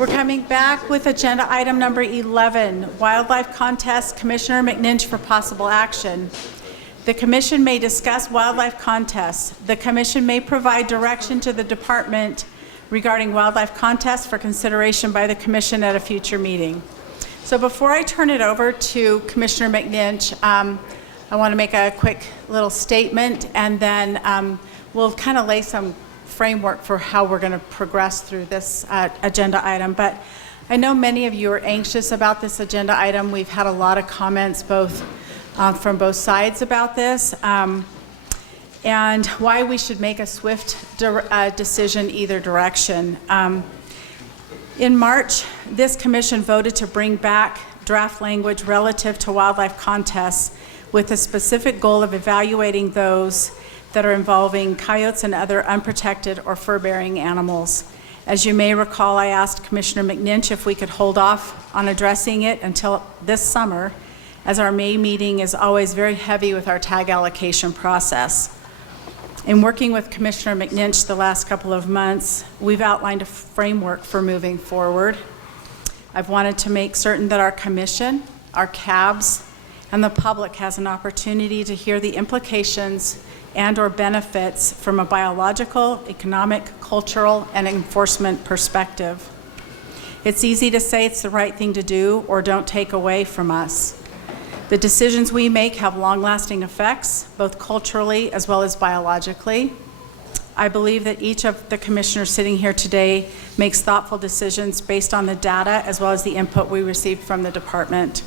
We're coming back with agenda item number 11, Wildlife Contest, Commissioner McNinch for possible action. The Commission may discuss wildlife contests. The Commission may provide direction to the Department regarding wildlife contests for consideration by the Commission at a future meeting. So before I turn it over to Commissioner McNinch, I want to make a quick little statement, and then we'll kind of lay some framework for how we're going to progress through this agenda item. But I know many of you are anxious about this agenda item. We've had a lot of comments both from both sides about this and why we should make a swift decision either direction. In March, this commission voted to bring back draft language relative to wildlife contests with the specific goal of evaluating those that are involving coyotes and other unprotected or fur-bearing animals. As you may recall, I asked Commissioner McNinch if we could hold off on addressing it until this summer, as our May meeting is always very heavy with our tag allocation process. In working with Commissioner McNinch the last couple of months, we've outlined a framework for moving forward. I've wanted to make certain that our commission, our CABs, and the public has an opportunity to hear the implications and/or benefits from a biological, economic, cultural, and enforcement perspective. It's easy to say it's the right thing to do or don't take away from us. The decisions we make have long-lasting effects, both culturally as well as biologically. I believe that each of the commissioners sitting here today makes thoughtful decisions based on the data as well as the input we received from the department,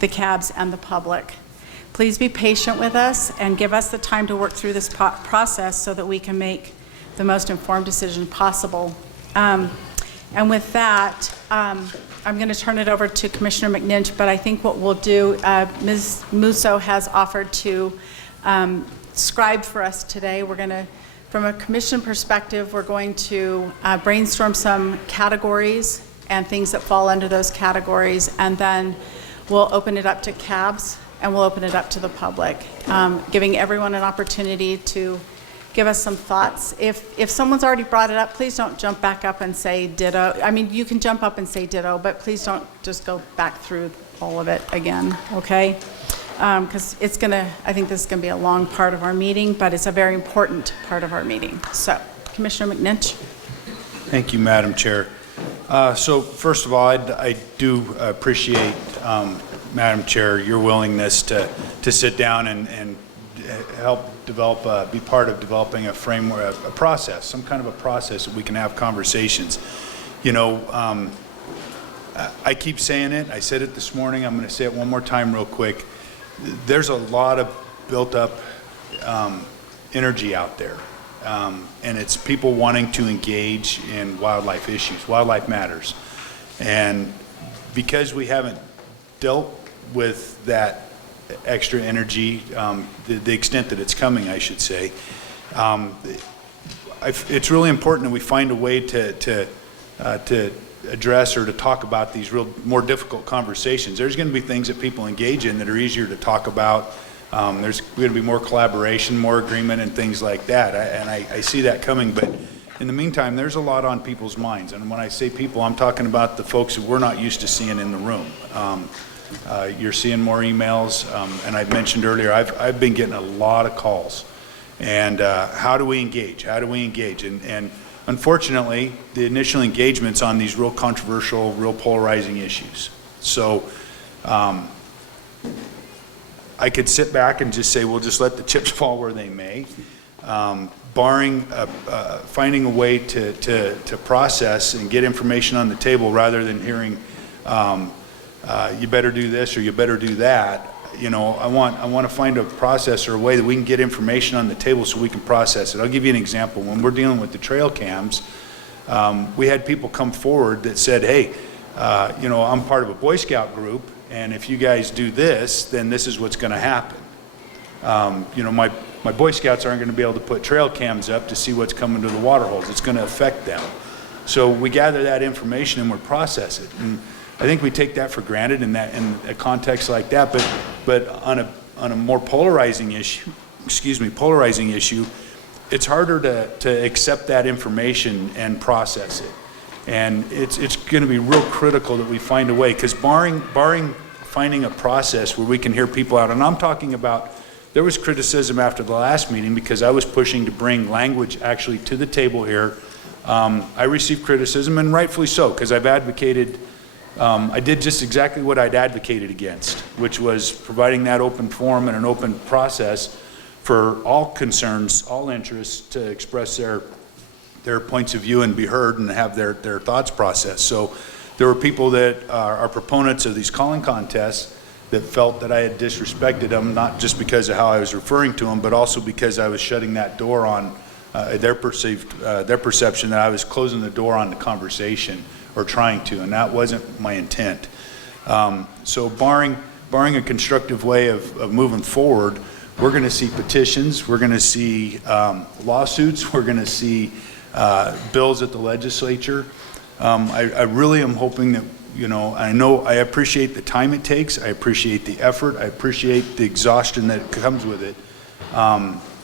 the CABs, and the public. Please be patient with us and give us the time to work through this process so that we can make the most informed decision possible. And with that, I'm going to turn it over to Commissioner McNinch, but I think what we'll do, Ms. Musso has offered to scribe for us today. We're going to, from a commission perspective, we're going to brainstorm some categories and things that fall under those categories, and then we'll open it up to CABs, and we'll open it up to the public, giving everyone an opportunity to give us some thoughts. If someone's already brought it up, please don't jump back up and say ditto. I mean, you can jump up and say ditto, but please don't just go back through all of it again, okay? Because it's gonna, I think this is gonna be a long part of our meeting, but it's a very important part of our meeting. So, Commissioner McNinch. Thank you, Madam Chair. So first of all, I do appreciate, Madam Chair, your willingness to sit down and help develop, be part of developing a framework, a process, some kind of a process that we can have conversations. You know, I keep saying it. I said it this morning. I'm going to say it one more time real quick. There's a lot of built up energy out there. And it's people wanting to engage in wildlife issues. Wildlife matters. And because we haven't dealt with that extra energy, the extent that it's coming, I should say, it's really important that we find a way to address or to talk about these more difficult conversations. There's going to be things that people engage in that are easier to talk about. There's going to be more collaboration, more agreement, and things like that. I see that coming, but in the meantime, there's a lot on people's minds. And when I say people, I'm talking about the folks who we're not used to seeing in the room. You're seeing more emails, and I mentioned earlier, I've been getting a lot of calls. And how do we engage? How do we engage? And unfortunately, the initial engagement's on these real controversial, real polarizing issues. So, I could sit back and just say, we'll just let the chips fall where they may, barring finding a way to process and get information on the table rather than hearing, you better do this or you better do that. You know, I want to find a process or a way that we can get information on the table so we can process it. I'll give you an example. When we're dealing with the trail cams, we had people come forward that said, hey, you know, I'm part of a Boy Scout group, and if you guys do this, then this is what's going to happen. You know, my Boy Scouts aren't going to be able to put trail cams up to see what's coming to the water holes. It's going to affect them. So we gather that information and we process it. And I think we take that for granted in a context like that. But on a more polarizing issue, it's harder to accept that information and process it. And it's going to be real critical that we find a way, because barring finding a process where we can hear people out, and I'm talking about, there was criticism after the last meeting because I was pushing to bring language actually to the table here. I received criticism, and rightfully so, because I've advocated, I did just exactly what I'd advocated against, which was providing that open forum and an open process for all concerns, all interests to express their points of view and be heard and have their thoughts processed. So there were people that are proponents of these calling contests that felt that I had disrespected them, not just because of how I was referring to them, but also because I was shutting that door on their perception that I was closing the door on the conversation or trying to, and that wasn't my intent. So barring a constructive way of moving forward, we're going to see petitions, we're going to see lawsuits, we're going to see bills at the legislature. I really am hoping that, I appreciate the time it takes, I appreciate the effort, I appreciate the exhaustion that comes with it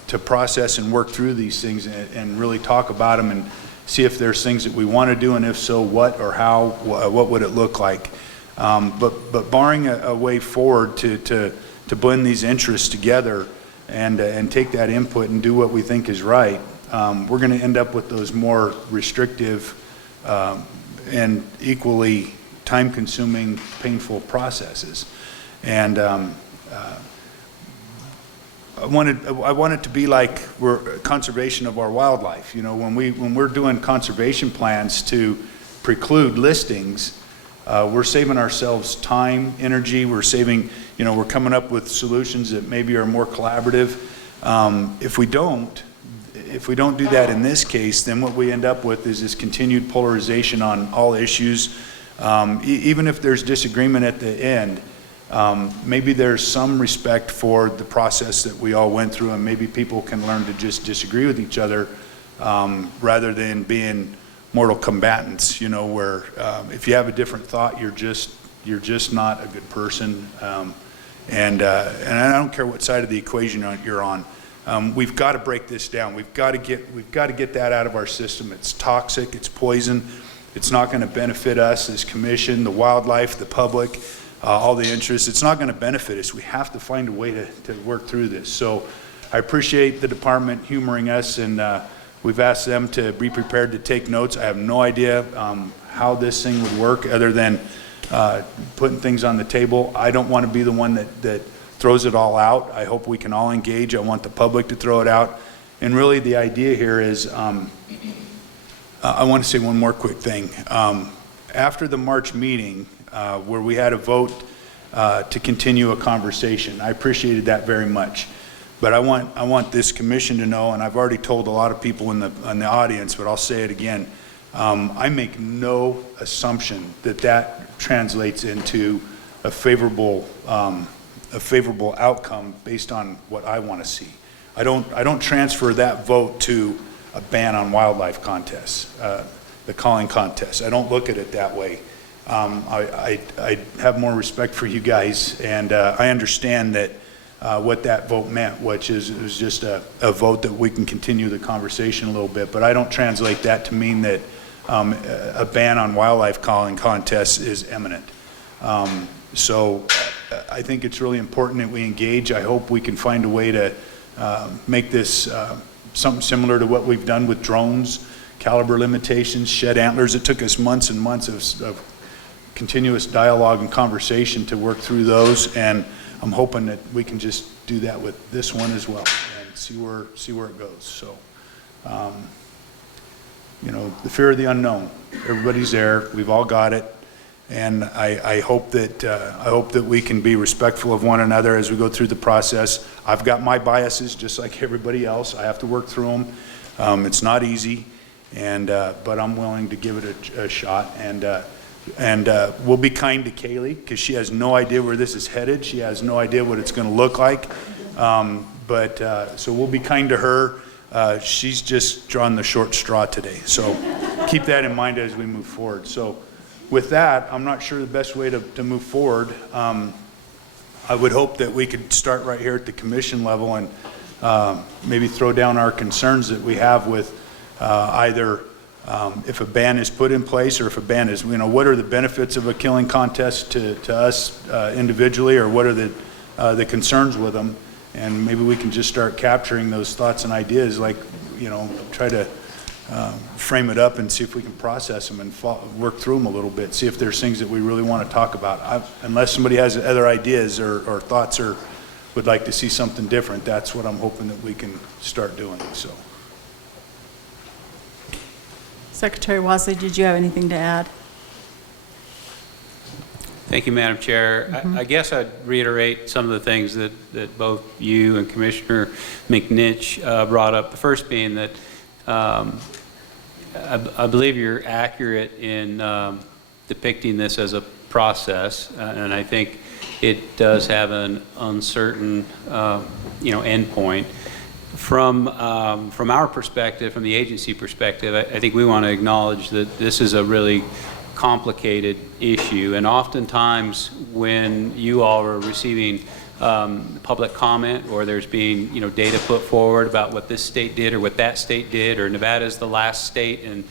to process and work through these things and really talk about them and see if there's things that we want to do, and if so, what or how, what would it look like. But barring a way forward to blend these interests together and take that input and do what we think is right, we're going to end up with those more restrictive and equally time-consuming, painful processes. And I want it to be like we're conservation of our wildlife. When we're doing conservation plans to preclude listings, we're saving ourselves time, energy. We're saving, we're coming up with solutions that maybe are more collaborative. If we don't do that in this case, then what we end up with is this continued polarization on all issues. Even if there's disagreement at the end, maybe there's some respect for the process that we all went through, and maybe people can learn to just disagree with each other rather than being mortal combatants, where if you have a different thought, you're just not a good person. And I don't care what side of the equation you're on. We've got to break this down. We've got to get that out of our system. It's toxic. It's poison. It's not going to benefit us as commission, the wildlife, the public, all the interests. It's not going to benefit us. We have to find a way to work through this. So I appreciate the department humoring us, and we've asked them to be prepared to take notes. I have no idea how this thing would work other than putting things on the table. I don't want to be the one that throws it all out. I hope we can all engage. I want the public to throw it out. And really the idea here is, I want to say one more quick thing. After the March meeting, where we had a vote to continue a conversation, I appreciated that very much. But I want this commission to know, and I've already told a lot of people in the audience, but I'll say it again. I make no assumption that translates into a favorable outcome based on what I want to see. I don't transfer that vote to a ban on wildlife contests, the calling contests. I don't look at it that way. I have more respect for you guys, and I understand that what that vote meant, which is it was just a vote that we can continue the conversation a little bit, but I don't translate that to mean that a ban on wildlife calling contests is imminent. So I think it's really important that we engage. I hope we can find a way to make this something similar to what we've done with drones, caliber limitations, shed antlers. It took us months and months of continuous dialogue and conversation to work through those, and I'm hoping that we can just do that with this one as well and see where it goes. So, the fear of the unknown. Everybody's there. We've all got it. And I hope that we can be respectful of one another as we go through the process. I've got my biases just like everybody else. I have to work through them. It's not easy, but I'm willing to give it a shot. And we'll be kind to Kaylee because she has no idea where this is headed. She has no idea what it's going to look like. So we'll be kind to her. She's just drawn the short straw today. So keep that in mind as we move forward. So with that, I'm not sure the best way to move forward. I would hope that we could start right here at the commission level and maybe throw down our concerns that we have with either if a ban is put in place, or if a ban is, what are the benefits of a killing contest to us individually, or what are the concerns with them, and maybe we can just start capturing those thoughts and ideas, like, try to frame it up and see if we can process them and work through them a little bit, see if there's things that we really want to talk about. Unless somebody has other ideas or thoughts or would like to see something different, that's what I'm hoping that we can start doing. So. Secretary Wasley, did you have anything to add? Thank you, Madam Chair. I guess I'd reiterate some of the things that both you and Commissioner McNinch brought up. The first being that I believe you're accurate in depicting this as a process, and I think it does have an uncertain, endpoint. From our perspective, from the agency perspective, I think we want to acknowledge that this is a really complicated issue, and oftentimes when you all are receiving public comment, or there's being data put forward about what this state did or what that state did, or Nevada's the last state, and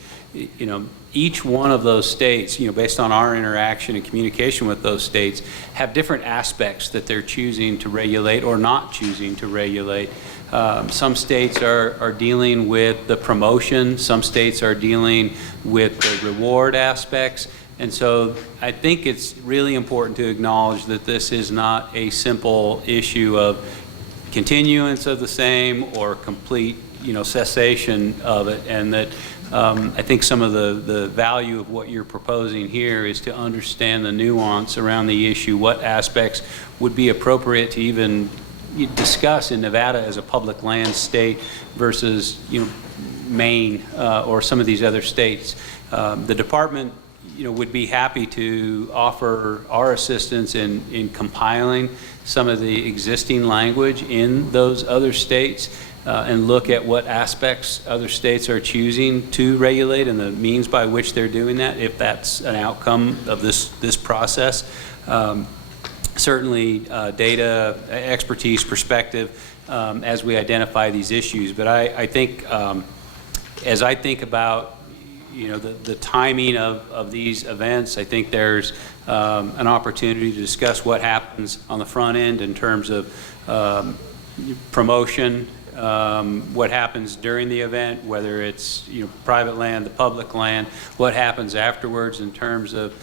each one of those states, based on our interaction and communication with those states, have different aspects that they're choosing to regulate or not choosing to regulate. Some states are dealing with the promotion, some states are dealing with the reward aspects, and so I think it's really important to acknowledge that this is not a simple issue of continuance of the same or complete cessation of it, and that I think some of the value of what you're proposing here is to understand the nuance around the issue, what aspects would be appropriate to even discuss in Nevada as a public land state versus Maine or some of these other states. The department would be happy to offer our assistance in compiling some of the existing language in those other states and look at what aspects other states are choosing to regulate and the means by which they're doing that, if that's an outcome of this process. Certainly data, expertise, perspective as we identify these issues. But I think as I think about the timing of these events, I think there's an opportunity to discuss what happens on the front end in terms of promotion, what happens during the event, whether it's private land, the public land, what happens afterwards in terms of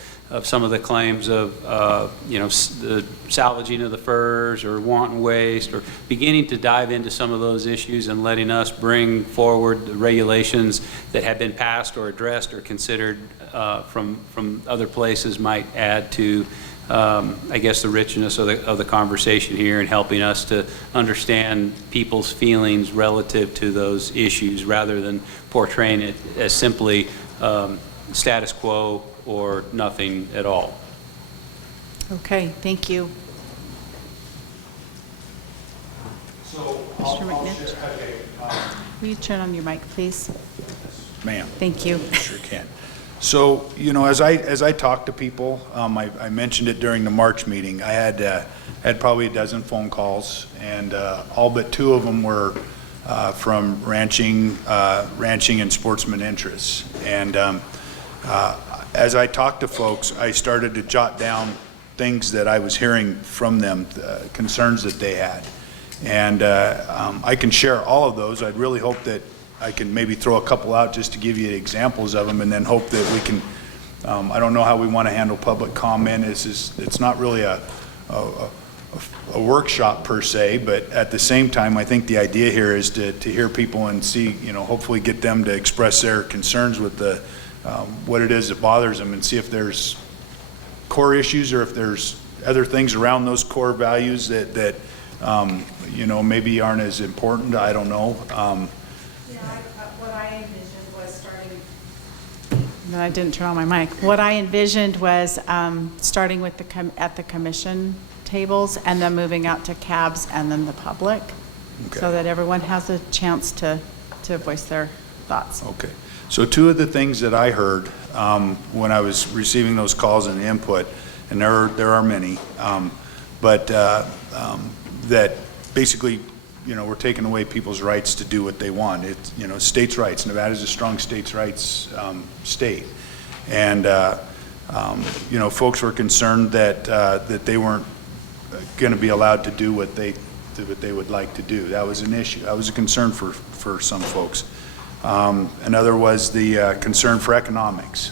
some of the claims of the salvaging of the furs or wanton waste, or beginning to dive into some of those issues and letting us bring forward the regulations that have been passed or addressed or considered from other places might add to I guess the richness of the conversation here and helping us to understand people's feelings relative to those issues rather than portraying it as simply status quo or nothing at all. Okay, thank you. So Mr. McNinch, will you turn on your mic, please? Ma'am. Thank you. Sure can. So, as I talk to people, I mentioned it during the March meeting. I had probably a dozen phone calls, and all but two of them were from ranching and sportsman interests. And as I talked to folks, I started to jot down things that I was hearing from them, concerns that they had. And I can share all of those. I'd really hope that I can maybe throw a couple out just to give you examples of them, and then hope that we can, I don't know how we want to handle public comment. It's not really a workshop per se, but at the same time, I think the idea here is to hear people and see, hopefully get them to express their concerns with what it is that bothers them, and see if there's core issues or if there's other things around those core values that maybe aren't as important. I don't know. What I envisioned was starting. No, I didn't turn on my mic. What I envisioned was starting with at the commission tables and then moving out to cabs and then the public, so that everyone has a chance to voice their thoughts. Okay. So two of the things that I heard when I was receiving those calls and input, and there are many, but that basically we're taking away people's rights to do what they want. It's, states' rights. Nevada's a strong states' rights state. And, folks were concerned that they weren't going to be allowed to do what they would like to do. That was an issue. That was a concern for some folks. Another was the concern for economics,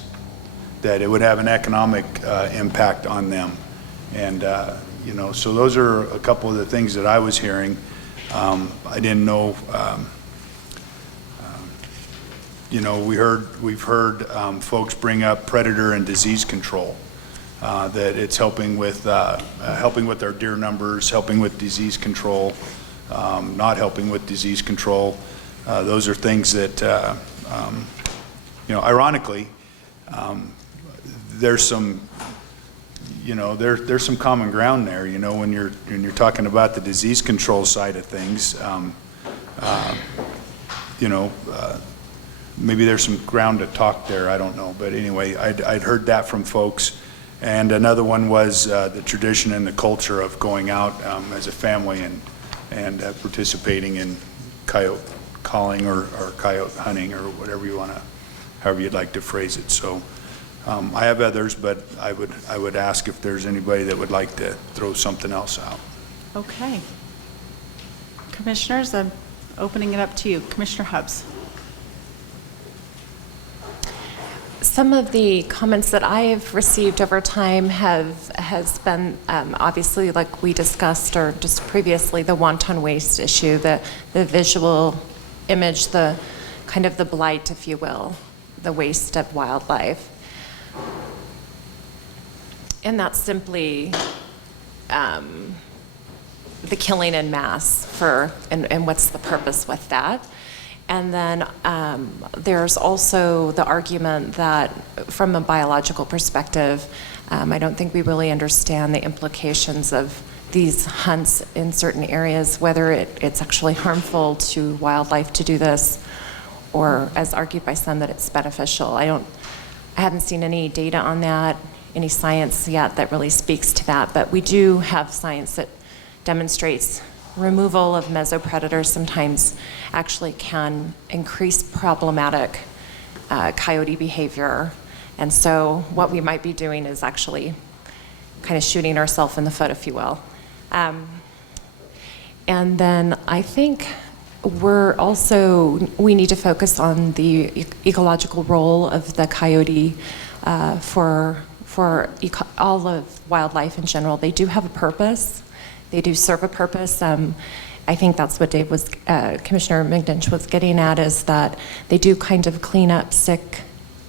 that it would have an economic impact on them. And, so those are a couple of the things that I was hearing. I didn't know, we've heard folks bring up predator and disease control, that it's helping with our deer numbers, helping with disease control, not helping with disease control. Those are things that, ironically, there's some, there's some common ground there, when you're talking about the disease control side of things. Maybe there's some ground to talk there, I don't know. But anyway, I'd heard that from folks. And another one was the tradition and the culture of going out as a family and participating in coyote calling or coyote hunting or whatever you want to, however you'd like to phrase it. So I have others, but I would ask if there's anybody that would like to throw something else out. Okay. Commissioners, I'm opening it up to you. Commissioner Hubbs. Some of the comments that I've received over time has been obviously, like we discussed or just previously, the wanton waste issue, the visual image, the kind of the blight, if you will, the waste of wildlife. And that's simply the killing en masse and what's the purpose with that. And then there's also the argument that from a biological perspective, I don't think we really understand the implications of these hunts in certain areas, whether it's actually harmful to wildlife to do this, or as argued by some that it's beneficial. I haven't seen any data on that, any science yet that really speaks to that, but we do have science that demonstrates removal of mesopredators sometimes actually can increase problematic coyote behavior. And so what we might be doing is actually kind of shooting ourselves in the foot, if you will. And then I think we need to focus on the ecological role of the coyote for all of wildlife in general. They do have a purpose. They do serve a purpose. I think that's what Commissioner McNinch was getting at, is that they do kind of clean up sick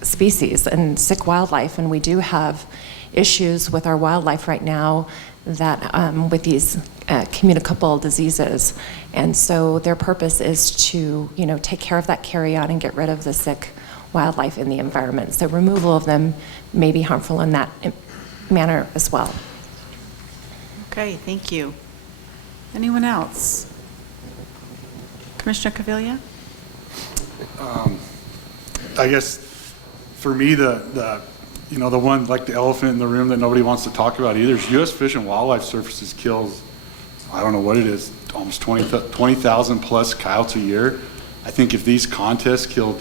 species and sick wildlife, and we do have issues with our wildlife right now that with these communicable diseases, and so their purpose is to take care of that carrion and get rid of the sick wildlife in the environment. So removal of them may be harmful in that manner as well. Okay, thank you. Anyone else? Commissioner Cavilla? I guess for me, the one like the elephant in the room that nobody wants to talk about either is U.S. Fish and Wildlife Services kills, I don't know what it is, almost 20,000 plus coyotes a year. I think if these contests killed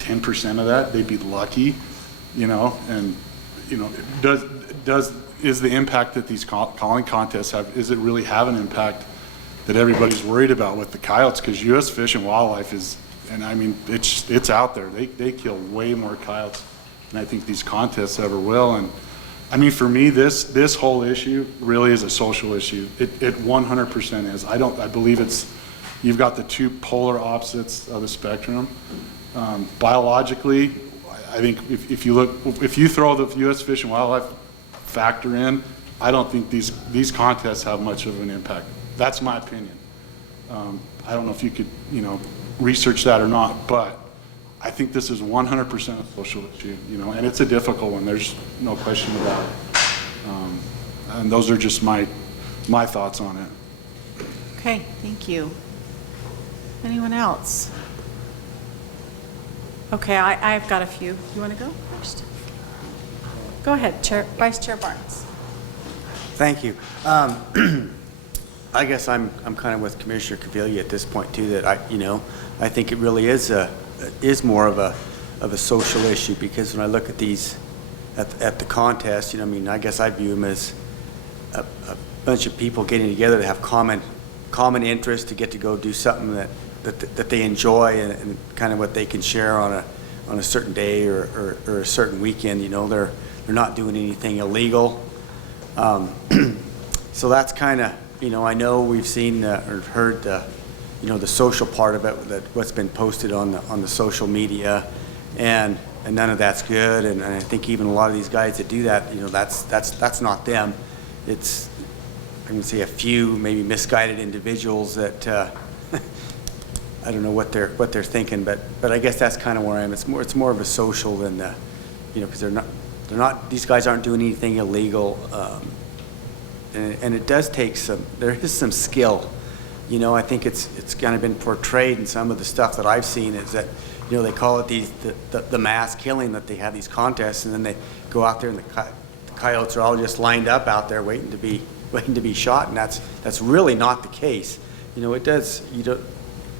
10% of that, they'd be lucky, and is the impact that these calling contests have, is it really have an impact that everybody's worried about with the coyotes? Because U.S. Fish and Wildlife is, and I mean, it's out there. They kill way more coyotes than I think these contests ever will. And I mean, for me, this whole issue really is a social issue. It 100% is. I believe you've got the two polar opposites of the spectrum. Biologically, I think if you throw the U.S. Fish and Wildlife factor in, I don't think these contests have much of an impact. That's my opinion. I don't know if you could, research that or not, but I think this is 100% a social issue, and it's a difficult one. There's no question about it. And those are just my thoughts on it. Okay, thank you. Anyone else? Okay, I've got a few. You want to go first? Go ahead, Vice Chair Barnes. Thank you. I guess I'm kind of with Commissioner Caviglia at this point too, that I think it really is more of a social issue, because when I look at these, at the contest, I mean, I guess I view them as a bunch of people getting together to have common interest, to get to go do something that they enjoy, and kind of what they can share on a certain day or a certain weekend. They're not doing anything illegal. So that's kind of, I know we've seen or heard the social part of it, that what's been posted on the social media, and none of that's good. And I think even a lot of these guys that do that, that's not them. It's, I can say, a few maybe misguided individuals that I don't know what they're thinking, but I guess that's kind of where I am. It's more of a social than because they're not, these guys aren't doing anything illegal, and it does take there is some skill. I think it's kind of been portrayed in some of the stuff that I've seen, is that they call it the mass killing, that they have these contests, and then they go out there and the coyotes are all just lined up out there waiting to be shot, and that's really not the case.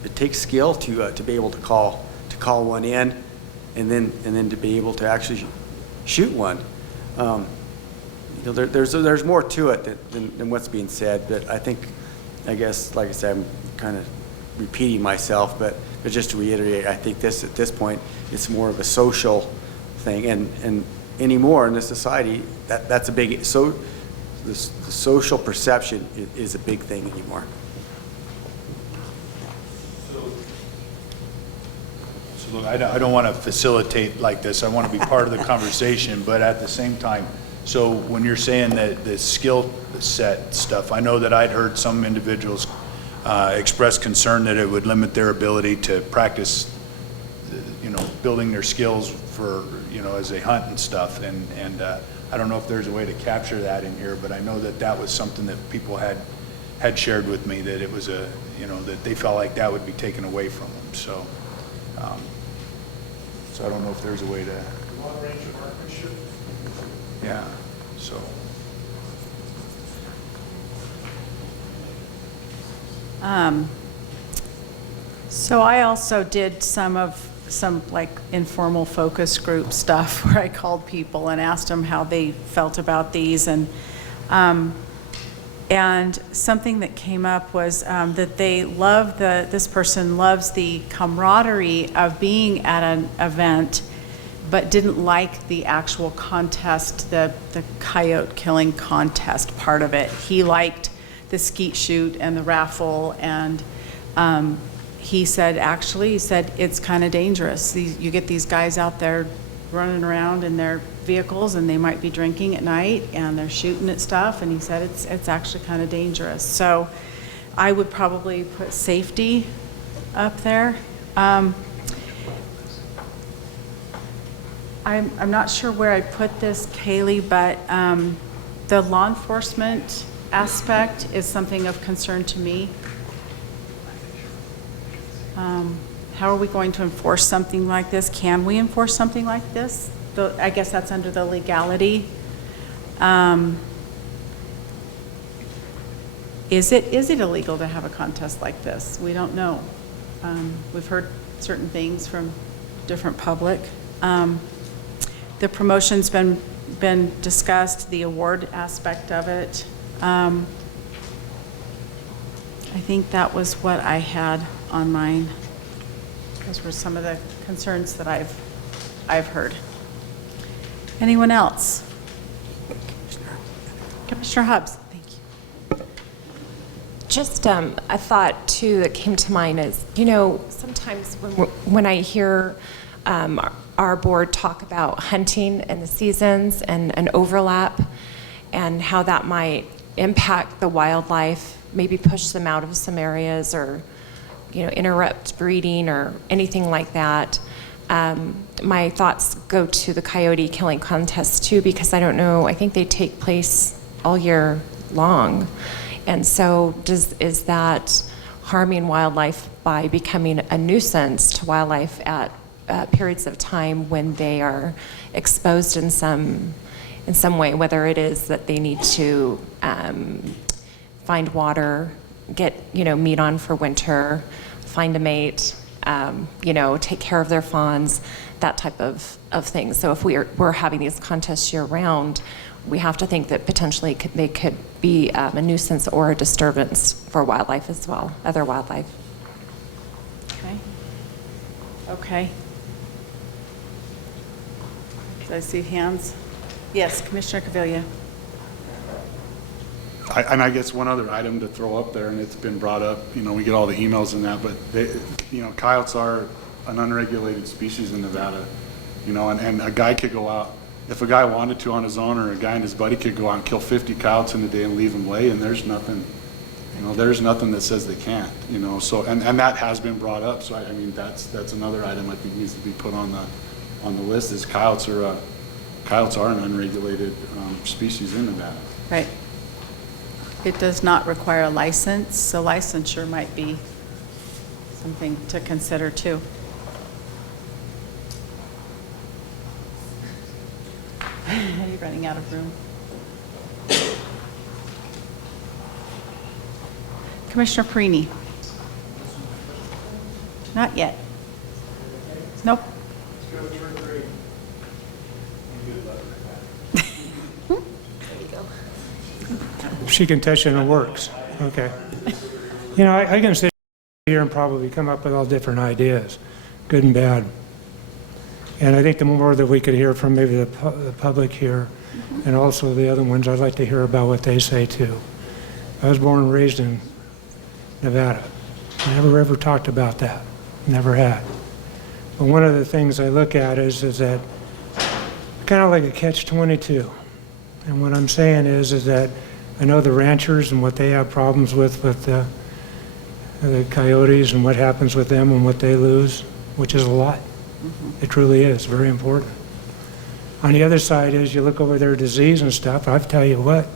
It takes skill to be able to call one in, and then to be able to actually shoot one. There's more to it than what's being said, but I guess, like I said, I'm kind of repeating myself, but just to reiterate, I think at this point, it's more of a social thing, and anymore in this society, that's a big, so the social perception is a big thing anymore. So look, I don't want to facilitate like this. I want to be part of the conversation, but at the same time, so when you're saying that the skill set stuff, I know that I'd heard some individuals express concern that it would limit their ability to practice, building their skills for, as they hunt and stuff. And I don't know if there's a way to capture that in here, but I know that was something that people had shared with me, that it was that they felt like that would be taken away from them. So, so I don't know if there's a way to. Long range of marksmanship. Yeah. So. So I also did some like informal focus group stuff where I called people and asked them how they felt about these, and something that came up was that they love this person loves the camaraderie of being at an event, but didn't like the actual contest, the coyote killing contest part of it. He liked the skeet shoot and the raffle, and he said it's kind of dangerous. You get these guys out there running around in their vehicles, and they might be drinking at night, and they're shooting at stuff, and he said it's actually kind of dangerous. So I would probably put safety up there. I'm not sure where I put this, Kaylee, but the law enforcement aspect is something of concern to me. How are we going to enforce something like this? Can we enforce something like this? I guess that's under the legality. Is it illegal to have a contest like this? We don't know. We've heard certain things from different public. The promotion's been discussed, the award aspect of it. I think that was what I had on mine. Those were some of the concerns that I've heard. Anyone else? Commissioner Hubbs, thank you. Just a thought too that came to mind is, sometimes when I hear our board talk about hunting and the seasons and an overlap, and how that might impact the wildlife, maybe push them out of some areas, or interrupt breeding or anything like that. My thoughts go to the coyote killing contests too, because I don't know, I think they take place all year long. And so is that harming wildlife by becoming a nuisance to wildlife at periods of time when they are exposed in some way, whether it is that they need to find water, get, meat on for winter, find a mate, take care of their fawns, that type of thing. So if we're having these contests year-round, we have to think that potentially they could be a nuisance or a disturbance for wildlife as well, other wildlife. Okay. Do I see hands? Yes, Commissioner Cavilla. And I guess one other item to throw up there, and it's been brought up, we get all the emails and that, but coyotes are an unregulated species in Nevada, and a guy could go out, if a guy wanted to on his own, or a guy and his buddy could go out and kill 50 coyotes in a day and leave them lay, and there's nothing that says they can't, so, and that has been brought up, so that's another item I think needs to be put on the list, is coyotes are an unregulated species in Nevada. Right. It does not require a license, so licensure might be something to consider too. Are you running out of room? Commissioner Perini? Not yet. Nope. She can touch it and it works. Okay. I can sit here and probably come up with all different ideas, good and bad. And I think the more that we could hear from maybe the public here, and also the other ones, I'd like to hear about what they say too. I was born and raised in Nevada. Never ever talked about that. Never had. But one of the things I look at is that kind of like a catch-22. And what I'm saying is that I know the ranchers and what they have problems with the coyotes and what happens with them and what they lose, which is a lot. It truly is very important. On the other side is you look over their disease and stuff. I tell you what,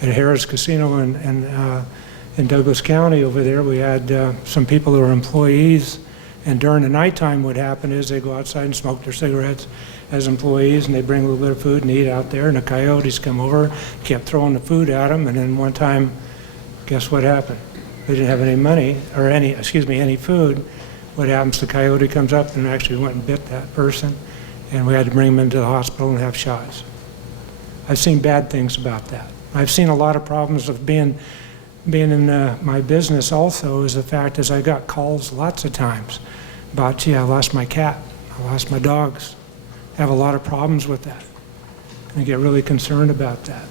at Harris Casino in Douglas County over there, we had some people who were employees, and during the nighttime what happened is they go outside and smoke their cigarettes as employees, and they bring a little bit of food and eat out there, and the coyotes come over, kept throwing the food at them, and then one time, guess what happened? They didn't have any money, or any food. What happens, the coyote comes up and actually went and bit that person, and we had to bring them into the hospital and have shots. I've seen bad things about that. I've seen a lot of problems of being in my business also, is the fact is I got calls lots of times about, gee, I lost my cat, I lost my dogs. I have a lot of problems with that. And I get really concerned about that.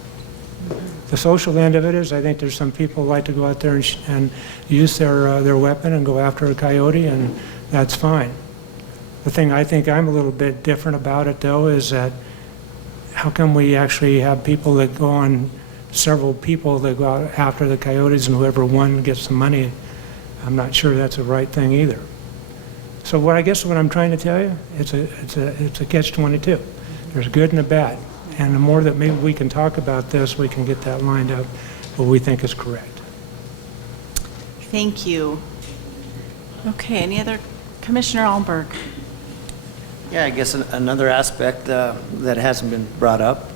The social end of it is I think there's some people who like to go out there and use their weapon and go after a coyote, and that's fine. The thing I think I'm a little bit different about it, though, is that how come we actually have people that go on, several people that go out after the coyotes, and whoever won gets the money? I'm not sure that's the right thing either. So what I'm trying to tell you, it's a catch-22. There's a good and a bad. And the more that maybe we can talk about this, we can get that lined up what we think is correct. Thank you. Okay, any other? Commissioner Allenberg. Yeah, I guess another aspect that hasn't been brought up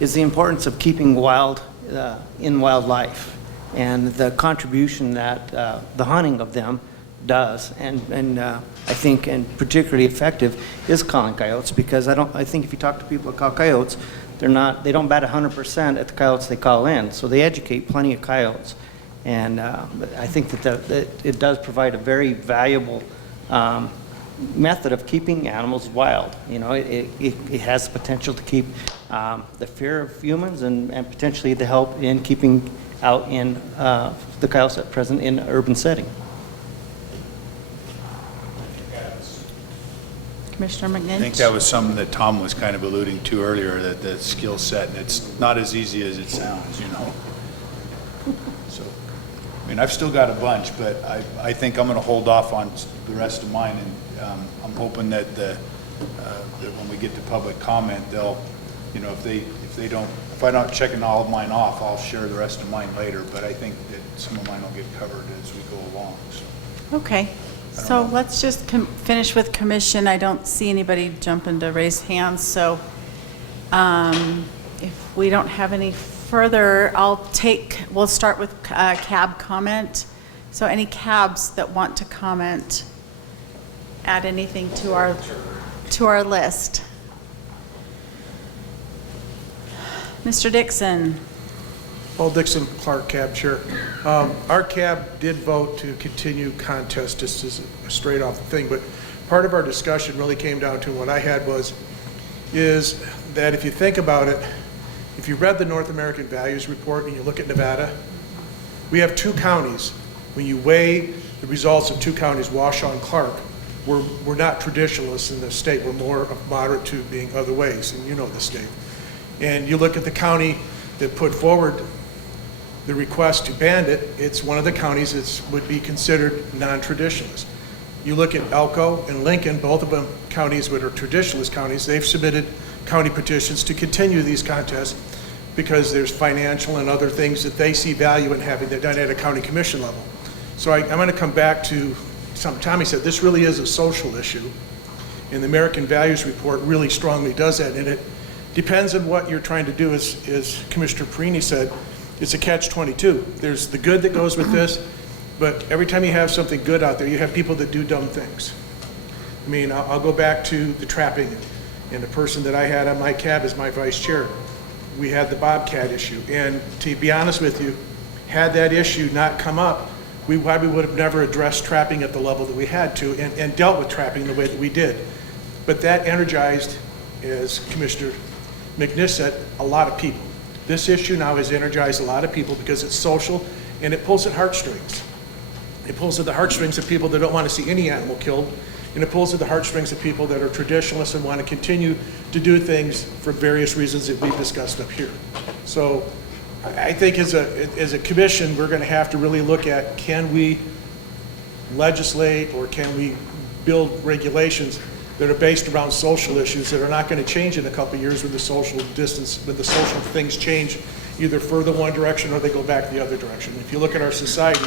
is the importance of keeping in wildlife and the contribution that the hunting of them does, and I think, and particularly effective, is calling coyotes, because I think if you talk to people that call coyotes, they don't bat 100% at the coyotes they call in, so they educate plenty of coyotes, and I think that it does provide a very valuable method of keeping animals wild. It has the potential to keep the fear of humans and potentially the help in keeping out in the coyotes at present in an urban setting. Commissioner McNinch. I think that was something that Tom was kind of alluding to earlier, that the skill set, and it's not as easy as it sounds, So, I've still got a bunch, but I think I'm going to hold off on the rest of mine, and I'm hoping that that when we get to public comment, they'll, if I'm not checking all of mine off, I'll share the rest of mine later, but I think that some of mine will get covered as we go along. So. Okay. So let's just finish with commission. I don't see anybody jumping to raise hands, so if we don't have any further, we'll start with cab comment. So any cabs that want to comment, add anything to our list. Mr. Dixon. Paul Dixon, Clark Cab Chair. Our cab did vote to continue contest, just as a straight off thing, but part of our discussion really came down to what I had is that if you think about it, if you read the North American Values Report and you look at Nevada, we have 2 counties. When you weigh the results of 2 counties, Washoe and Clark, we're not traditionalists in the state. We're more of moderate to being other ways, and you know the state. And you look at the county that put forward the request to ban it, it's one of the counties that would be considered non-traditionalist. You look at Elko and Lincoln, both of them counties that are traditionalist counties, they've submitted county petitions to continue these contests because there's financial and other things that they see value in having that done at a county commission level. So I'm going to come back to something Tommy said. This really is a social issue, and the American Values Report really strongly does that, and it depends on what you're trying to do. As Commissioner Perini said, it's a catch-22. There's the good that goes with this, but every time you have something good out there, you have people that do dumb things. I mean, I'll go back to the trapping, and the person that I had on my cab as my vice chair. We had the Bobcat issue, and to be honest with you, had that issue not come up, we probably would have never addressed trapping at the level that we had to and dealt with trapping the way that we did. But that energized, as Commissioner McNish said, a lot of people. This issue now has energized a lot of people because it's social and it pulls at heartstrings. It pulls at the heartstrings of people that don't want to see any animal killed, and it pulls at the heartstrings of people that are traditionalists and want to continue to do things for various reasons that we've discussed up here. So I think as a commission, we're going to have to really look at, can we legislate or can we build regulations that are based around social issues that are not going to change in a couple of years when the social things change either further one direction or they go back the other direction. If you look at our society,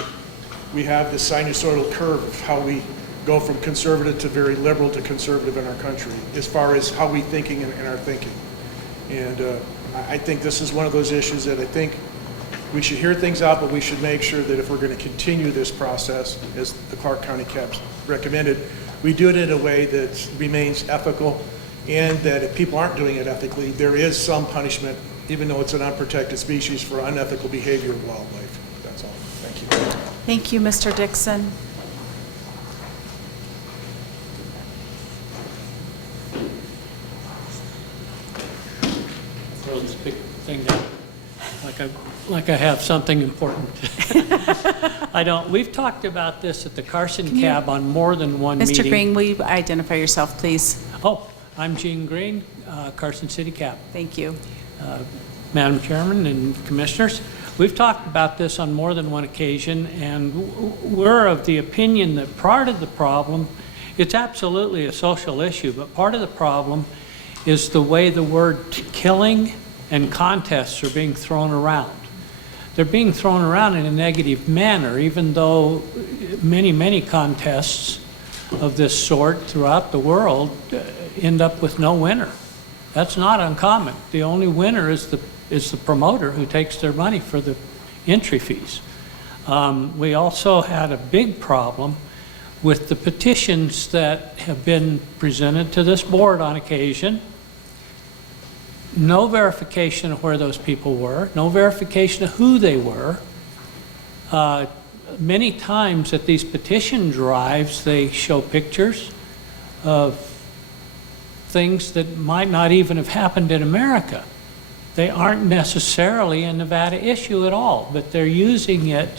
we have this sinusoidal curve of how we go from conservative to very liberal to conservative in our country as far as how we thinking and our thinking. And I think this is one of those issues that I think we should hear things out, but we should make sure that if we're going to continue this process, as the Clark County CAPS recommended, we do it in a way that remains ethical, and that if people aren't doing it ethically, there is some punishment, even though it's an unprotected species, for unethical behavior of wildlife. That's all. Thank you. Thank you, Mr. Dixon. Throw this big thing down, like I have something important. I don't. We've talked about this at the Carson Cab on more than one meeting. Mr. Green, will you identify yourself, please? Oh, I'm Gene Green, Carson City Cab. Thank you. Madam Chairman and Commissioners, we've talked about this on more than one occasion, and we're of the opinion that part of the problem, it's absolutely a social issue, but part of the problem is the way the word killing and contests are being thrown around. They're being thrown around in a negative manner, even though many, many contests of this sort throughout the world end up with no winner. That's not uncommon. The only winner is the promoter who takes their money for the entry fees. We also had a big problem with the petitions that have been presented to this board on occasion. No verification of where those people were, no verification of who they were. Many times at these petition drives, they show pictures of things that might not even have happened in America. They aren't necessarily a Nevada issue at all, but they're using it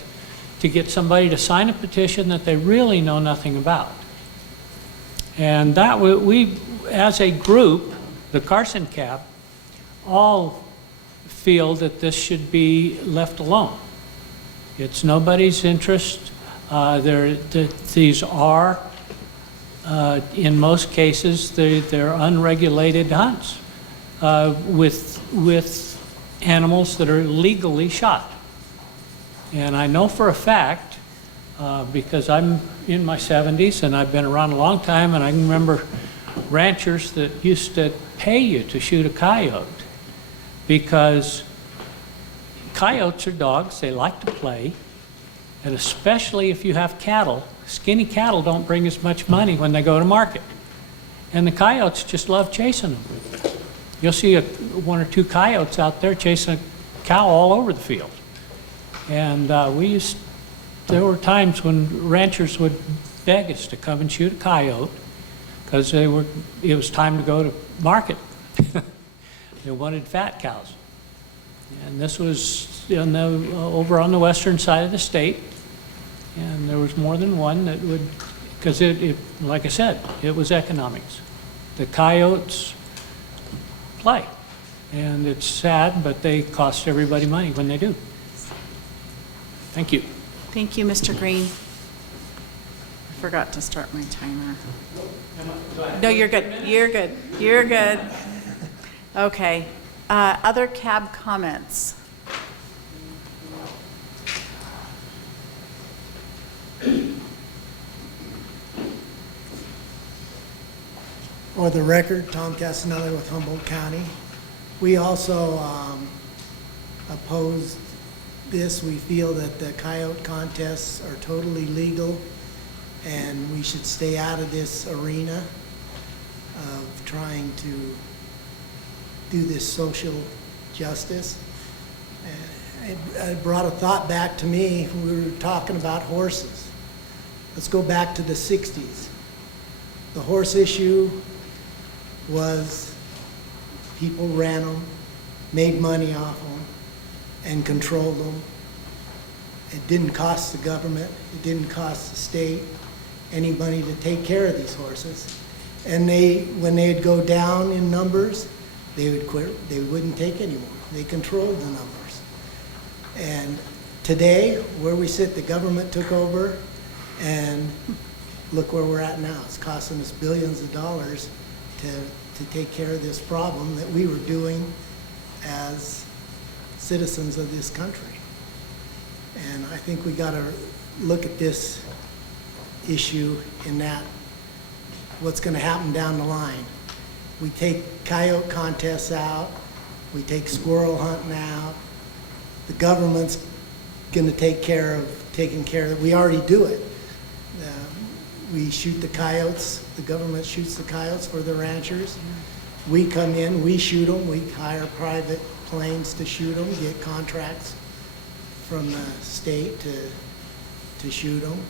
to get somebody to sign a petition that they really know nothing about. And that we, as a group, the Carson Cab, all feel that this should be left alone. It's nobody's interest. These are, in most cases, they're unregulated hunts with animals that are legally shot. And I know for a fact, because I'm in my 70s and I've been around a long time, and I can remember ranchers that used to pay you to shoot a coyote because coyotes are dogs, they like to play, and especially if you have cattle. Skinny cattle don't bring as much money when they go to market. And the coyotes just love chasing them. You'll see one or two coyotes out there chasing a cow all over the field. And there were times when ranchers would beg us to come and shoot a coyote because it was time to go to market. They wanted fat cows. And this was over on the western side of the state. And there was more than one that would, because like I said, it was economics. The coyotes play. And it's sad, but they cost everybody money when they do. Thank you. Thank you, Mr. Green. I forgot to start my timer. No, you're good. You're good. You're good. Okay. Other cab comments? For the record, Tom Castanelli with Humboldt County. We also opposed this. We feel that the coyote contests are totally legal and we should stay out of this arena of trying to do this social justice. It brought a thought back to me when we were talking about horses. Let's go back to the 60s. The horse issue was people ran them, made money off them, and controlled them. It didn't cost the government, it didn't cost the state any money to take care of these horses. And when they'd go down in numbers, they would quit, they wouldn't take anymore. They controlled the numbers. And today, where we sit, the government took over, and look where we're at now. It's costing us billions of dollars to take care of this problem that we were doing as citizens of this country. And I think we got to look at this issue in that what's going to happen down the line. We take coyote contests out, we take squirrel hunting out, the government's going to take care of taking care of it. We already do it. We shoot the coyotes, the government shoots the coyotes for the ranchers. We come in, we shoot them, we hire private planes to shoot them, get contracts from the state to shoot them.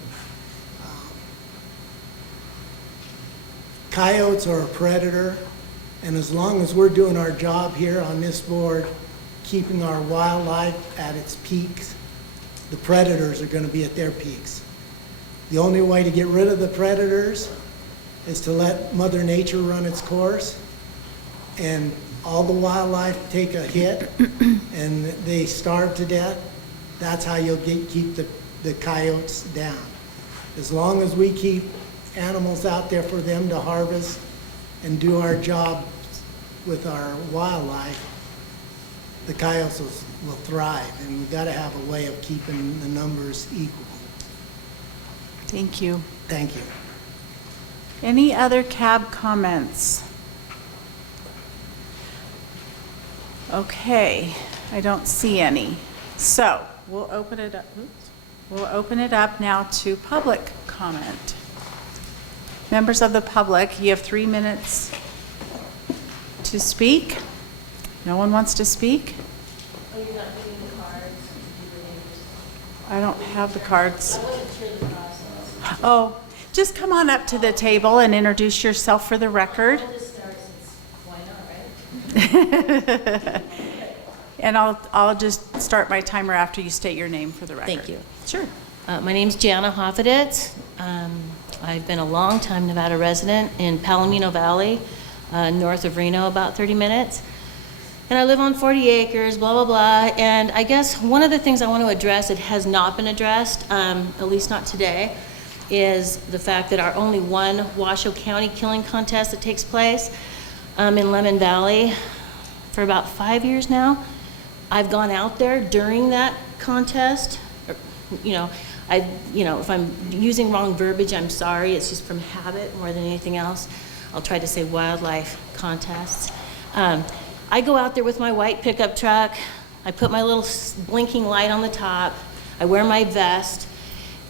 Coyotes are a predator, and as long as we're doing our job here on this board, keeping our wildlife at its peaks, the predators are going to be at their peaks. The only way to get rid of the predators is to let Mother Nature run its course and all the wildlife take a hit and they starve to death. That's how you'll keep the coyotes down. As long as we keep animals out there for them to harvest and do our job with our wildlife, the coyotes will thrive, and we've got to have a way of keeping the numbers equal. Thank you. Thank you. Any other cab comments? Okay, I don't see any. So we'll open it up. Oops. We'll open it up now to public comment. Members of the public, you have 3 minutes to speak. No one wants to speak? Oh, you're not giving the cards? I don't have the cards. I wasn't sure the process. Oh, just come on up to the table and introduce yourself for the record. I'll just start since, why not, right? And I'll just start my timer after you state your name for the record. Thank you. Sure. My name's Jana Hoffedit. I've been a long-time Nevada resident in Palomino Valley, north of Reno, about 30 minutes. And I live on 40 acres, blah, blah, blah. And I guess one of the things I want to address that has not been addressed, at least not today, is the fact that our only one Washoe County killing contest that takes place in Lemon Valley for about 5 years now. I've gone out there during that contest. If I'm using wrong verbiage, I'm sorry. It's just from habit more than anything else. I'll try to say wildlife contests. I go out there with my white pickup truck, I put my little blinking light on the top. I wear my vest.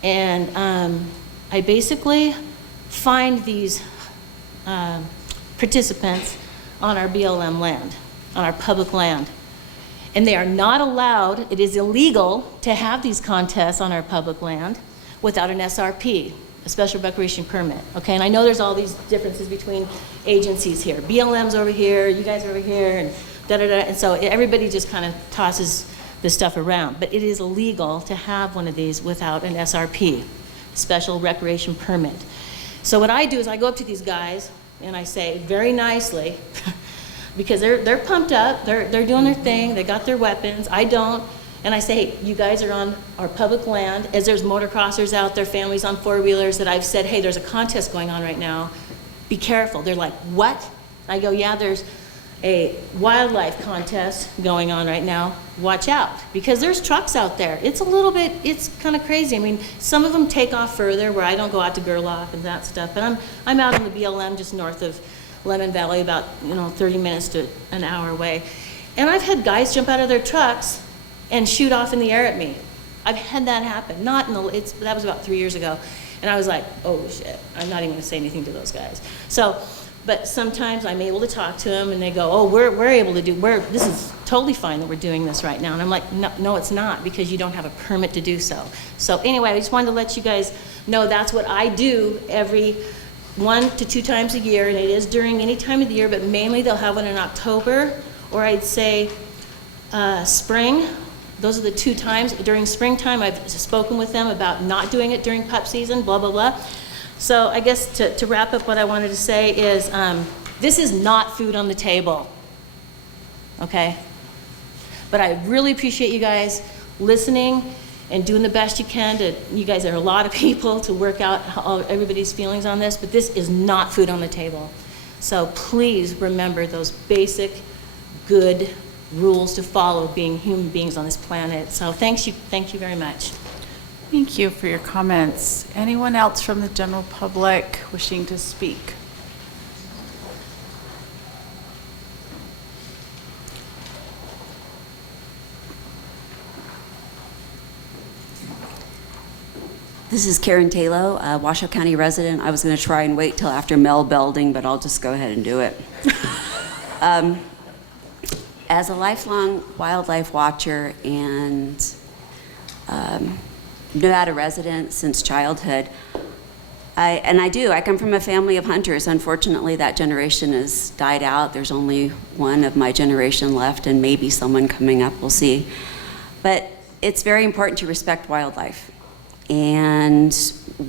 And I basically find these participants on our BLM land, on our public land. And they are not allowed, it is illegal to have these contests on our public land without an SRP, a special recreation permit, okay? And I know there's all these differences between agencies here. BLM's over here, you guys are over here, and da-da-da, and so everybody just kind of tosses this stuff around. But it is illegal to have one of these without an SRP, special recreation permit. So what I do is I go up to these guys and I say very nicely, because they're pumped up, they're doing their thing, they got their weapons, I don't, and I say, hey, you guys are on our public land, as there's motocrossers out there, families on four-wheelers that I've said, hey, there's a contest going on right now, be careful. They're like, what? I go, yeah, there's a wildlife contest going on right now, watch out, because there's trucks out there. It's a little bit, it's kind of crazy. I mean, some of them take off further where I don't go out to Gerlach and that stuff, but I'm out on the BLM just north of Lemon Valley, about 30 minutes to an hour away. And I've had guys jump out of their trucks and shoot off in the air at me. I've had that happen. That was about 3 years ago. And I was like, oh shit, I'm not even gonna say anything to those guys. So, but sometimes I'm able to talk to them and they go, oh, we're able to this is totally fine that we're doing this right now. And I'm like, no, it's not, because you don't have a permit to do so. So anyway, I just wanted to let you guys know that's what I do every 1 to 2 times a year, and it is during any time of the year, but mainly they'll have one in October, or I'd say spring. Those are the 2 times. During springtime, I've spoken with them about not doing it during pup season, blah, blah, blah. So I guess to wrap up, what I wanted to say is this is not food on the table, okay? But I really appreciate you guys listening and doing the best you can you guys are a lot of people to work out everybody's feelings on this, but this is not food on the table. So please remember those basic, good rules to follow being human beings on this planet. So thank you very much. Thank you for your comments. Anyone else from the general public wishing to speak? This is Karen Taylor, a Washoe County resident. I was going to try and wait till after Mel Belding, but I'll just go ahead and do it. As a lifelong wildlife watcher and Nevada resident since childhood, I come from a family of hunters. Unfortunately, that generation has died out. There's only one of my generation left, and maybe someone coming up, we'll see. But it's very important to respect wildlife. And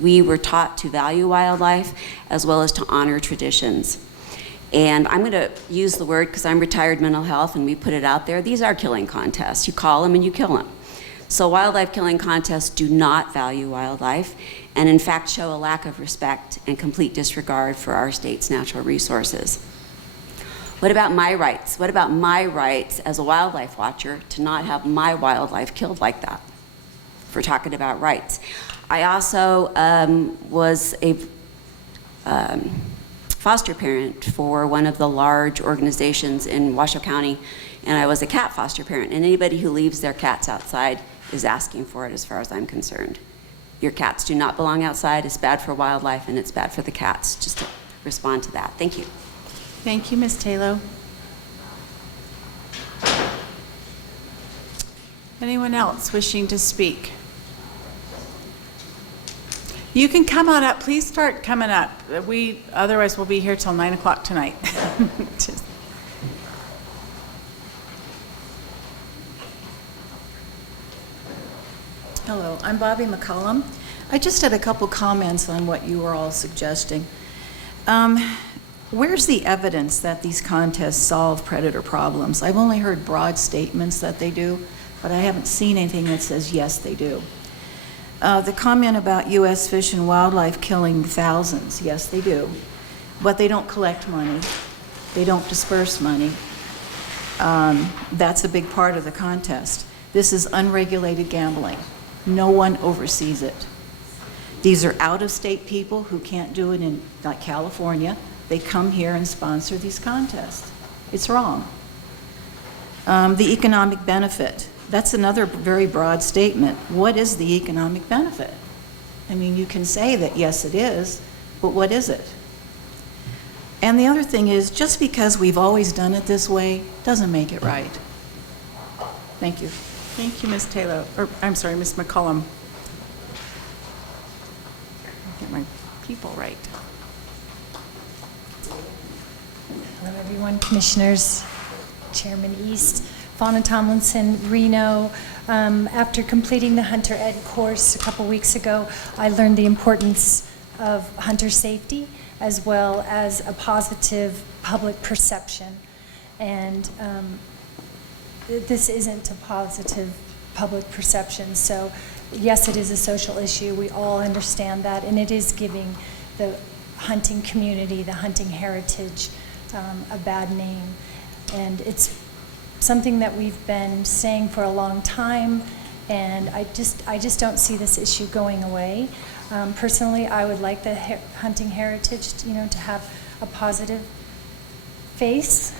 we were taught to value wildlife as well as to honor traditions. And I'm going to use the word, because I'm retired mental health and we put it out there, these are killing contests. You call them and you kill them. So wildlife killing contests do not value wildlife, and in fact show a lack of respect and complete disregard for our state's natural resources. What about my rights? What about my rights as a wildlife watcher to not have my wildlife killed like that? If we're talking about rights. I also was a foster parent for one of the large organizations in Washoe County, and I was a cat foster parent, and anybody who leaves their cats outside is asking for it as far as I'm concerned. Your cats do not belong outside. It's bad for wildlife and it's bad for the cats. Just to respond to that. Thank you. Thank you, Ms. Taylor. Anyone else wishing to speak? You can come on up. Please start coming up. Otherwise we'll be here till 9 o'clock tonight. Hello, I'm Bobby McCollum. I just had a couple comments on what you were all suggesting. Where's the evidence that these contests solve predator problems? I've only heard broad statements that they do, but I haven't seen anything that says yes, they do. The comment about U.S. Fish and Wildlife killing thousands, yes, they do, but they don't collect money. They don't disperse money. That's a big part of the contest. This is unregulated gambling. No one oversees it. These are out-of-state people who can't do it in, like, California. They come here and sponsor these contests. It's wrong. The economic benefit, that's another very broad statement. What is the economic benefit? I mean, you can say that, yes, it is, but what is it? And the other thing is, just because we've always done it this way, doesn't make it right. Thank you. Thank you, Ms. Taylor, or, I'm sorry, Ms. McCollum. Get my people right. Hello, everyone, Commissioners, Chairman East, Fauna Tomlinson, Reno. After completing the Hunter Ed course a couple weeks ago, I learned the importance of hunter safety as well as a positive public perception. And this isn't a positive public perception. So yes, it is a social issue. We all understand that. And it is giving the hunting community, the hunting heritage, a bad name. And it's something that we've been saying for a long time. And I just don't see this issue going away. Personally, I would like the hunting heritage, to have a positive face.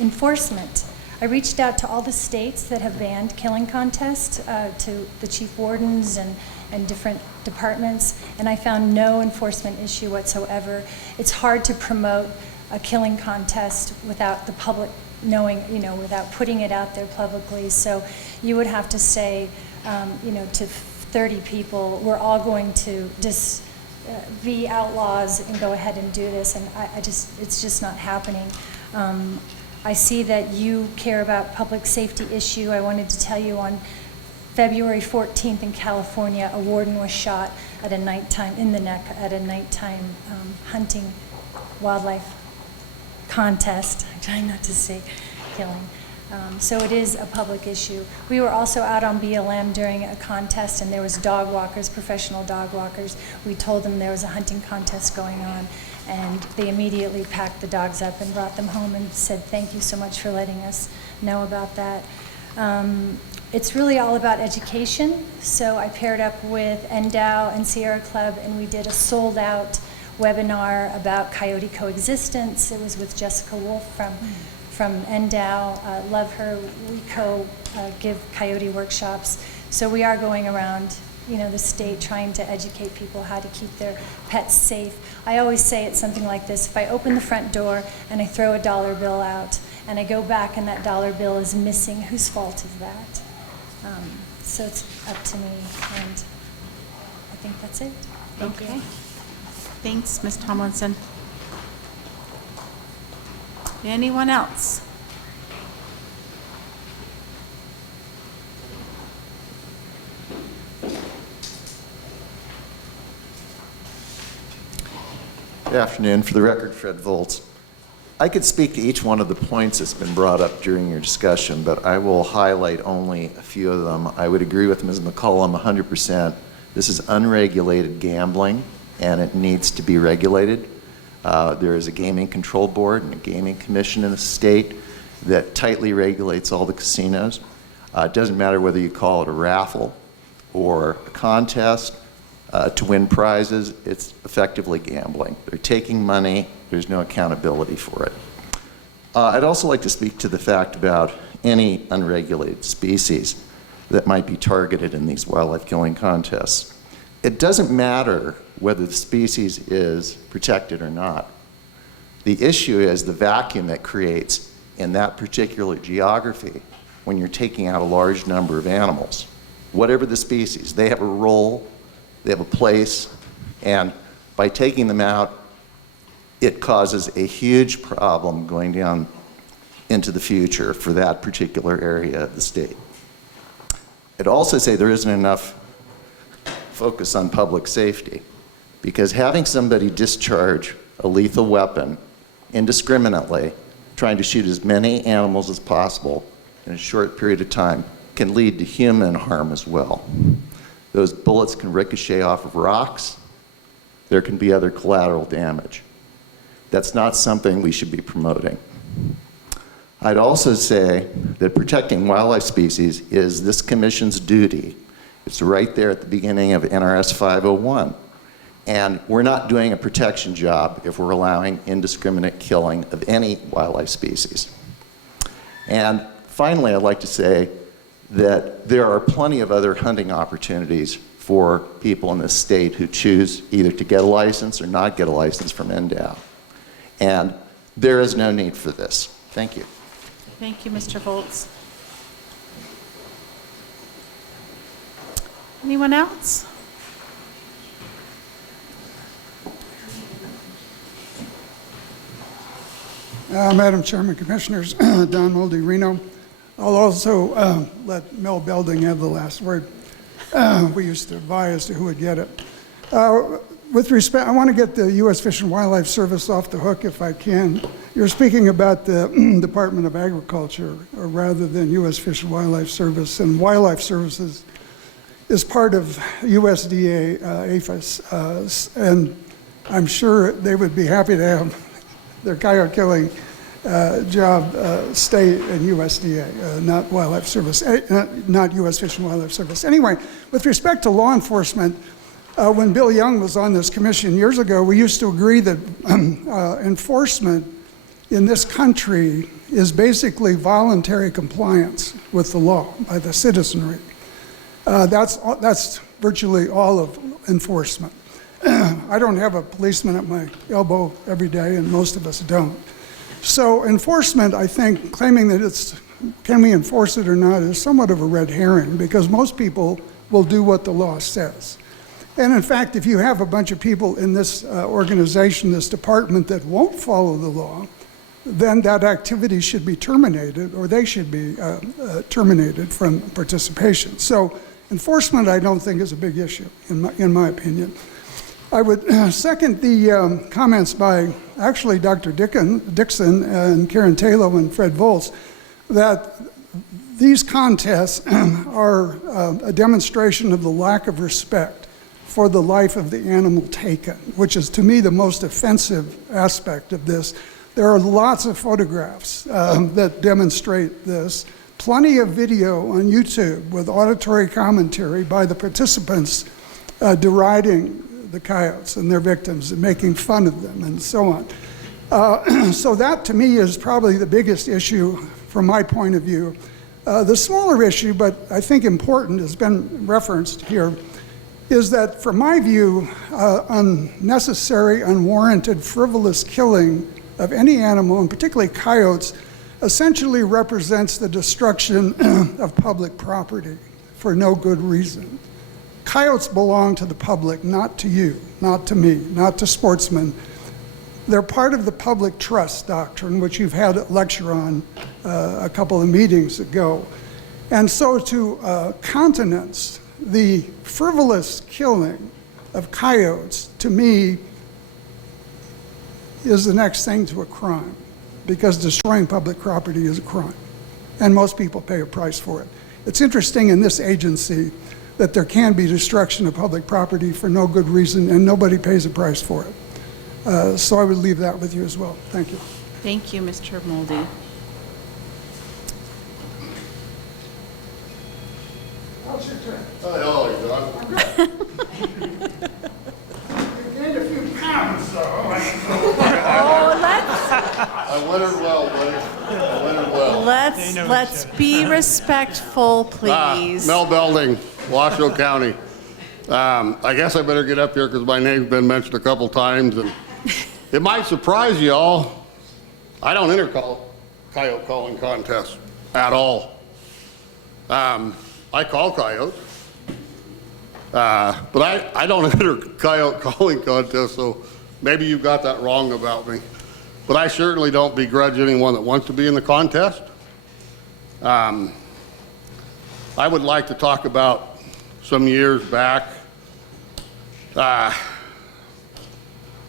Enforcement. I reached out to all the states that have banned killing contests, to the chief wardens and different departments, and I found no enforcement issue whatsoever. It's hard to promote a killing contest without the public knowing, without putting it out there publicly. So you would have to say, to 30 people, we're all going to just be outlaws and go ahead and do this, and it's just not happening. I see that you care about public safety issue. I wanted to tell you on February 14th in California, a warden was shot at a nighttime, in the neck, at a nighttime hunting wildlife contest. I'm trying not to say killing. So it is a public issue. We were also out on BLM during a contest, and there was dog walkers, professional dog walkers. We told them there was a hunting contest going on, and they immediately packed the dogs up and brought them home and said, thank you so much for letting us know about that. It's really all about education. So I paired up with NDOW and Sierra Club, and we did a sold-out webinar about coyote coexistence. It was with Jessica Wolf from NDOW. Love her. We give coyote workshops. So we are going around the state trying to educate people how to keep their pets safe. I always say it's something like this. If I open the front door and I throw a dollar bill out and I go back and that dollar bill is missing, whose fault is that? So it's up to me, and I think that's it. Thank you. Thanks, Ms. Tomlinson. Anyone else? Good afternoon. For the record, Fred Volz. I could speak to each one of the points that's been brought up during your discussion, but I will highlight only a few of them. I would agree with Ms. McCollum 100%. This is unregulated gambling, and it needs to be regulated. There is a gaming control board and a gaming commission in the state that tightly regulates all the casinos. It doesn't matter whether you call it a raffle or a contest to win prizes, it's effectively gambling. They're taking money, there's no accountability for it. I'd also like to speak to the fact about any unregulated species that might be targeted in these wildlife killing contests. It doesn't matter whether the species is protected or not. The issue is the vacuum that creates in that particular geography when you're taking out a large number of animals. Whatever the species, they have a role, they have a place, and by taking them out, it causes a huge problem going down into the future for that particular area of the state. I'd also say there isn't enough focus on public safety, because having somebody discharge a lethal weapon indiscriminately, trying to shoot as many animals as possible in a short period of time, can lead to human harm as well. Those bullets can ricochet off of rocks. There can be other collateral damage. That's not something we should be promoting. I'd also say that protecting wildlife species is this commission's duty. It's right there at the beginning of NRS 501. And we're not doing a protection job if we're allowing indiscriminate killing of any wildlife species. And finally, I'd like to say that there are plenty of other hunting opportunities for people in this state who choose either to get a license or not get a license from NDOW. And there is no need for this. Thank you. Thank you, Mr. Volz. Anyone else? Madam Chairman, Commissioners, Don Muldy, Reno. I'll also let Mel Belding have the last word. We used to vie as to who would get it. With respect, I want to get the U.S. Fish and Wildlife Service off the hook if I can. You're speaking about the Department of Agriculture rather than U.S. Fish and Wildlife Service, and Wildlife Services is part of USDA APHIS, and I'm sure they would be happy to have their coyote killing job stay in USDA, not Wildlife Service, not U.S. Fish and Wildlife Service. Anyway, with respect to law enforcement, when Bill Young was on this commission years ago, we used to agree that enforcement in this country is basically voluntary compliance with the law by the citizenry. That's virtually all of enforcement. I don't have a policeman at my elbow every day, and most of us don't. So enforcement, I think, claiming that it's, can we enforce it or not, is somewhat of a red herring, because most people will do what the law says. And in fact, if you have a bunch of people in this organization, this department, that won't follow the law, then that activity should be terminated, or they should be terminated from participation. So enforcement, I don't think, is a big issue, in my opinion. I would second the comments by actually Dr. Dixon and Karen Taylor and Fred Volz that these contests are a demonstration of the lack of respect for the life of the animal taken, which is, to me, the most offensive aspect of this. There are lots of photographs that demonstrate this. Plenty of video on YouTube with auditory commentary by the participants deriding the coyotes and their victims and making fun of them and so on. So that, to me, is probably the biggest issue from my point of view. The smaller issue, but I think important, has been referenced here, is that, from my view, unnecessary, unwarranted, frivolous killing of any animal, and particularly coyotes, essentially represents the destruction of public property for no good reason. Coyotes belong to the public, not to you, not to me, not to sportsmen. They're part of the public trust doctrine, which you've had a lecture on a couple of meetings ago. And so to countenance the frivolous killing of coyotes, to me, is the next thing to a crime, because destroying public property is a crime, and most people pay a price for it. It's interesting in this agency that there can be destruction of public property for no good reason, and nobody pays a price for it. So I would leave that with you as well. Thank you. Thank you, Mr. Muldy. You gained a few pounds, though. Oh, let's be respectful, please. Mel Belding, Washoe County. I guess I better get up here because my name's been mentioned a couple times, and it might surprise you all. I don't enter coyote calling contests at all. I call coyotes, but I don't enter coyote calling contests, so maybe you got that wrong about me. But I certainly don't begrudge anyone that wants to be in the contest. I would like to talk about some years back. My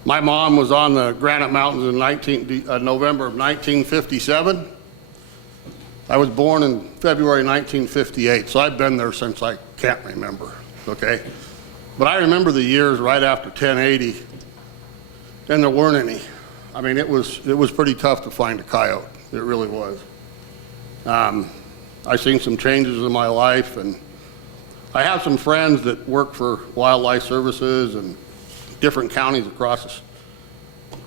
mom was on the Granite Mountains in November of 1957. I was born in February 1958, so I've been there since I can't remember, okay? But I remember the years right after 1080, and there weren't any. I mean, it was pretty tough to find a coyote. It really was. I've seen some changes in my life, and I have some friends that work for wildlife services in different counties across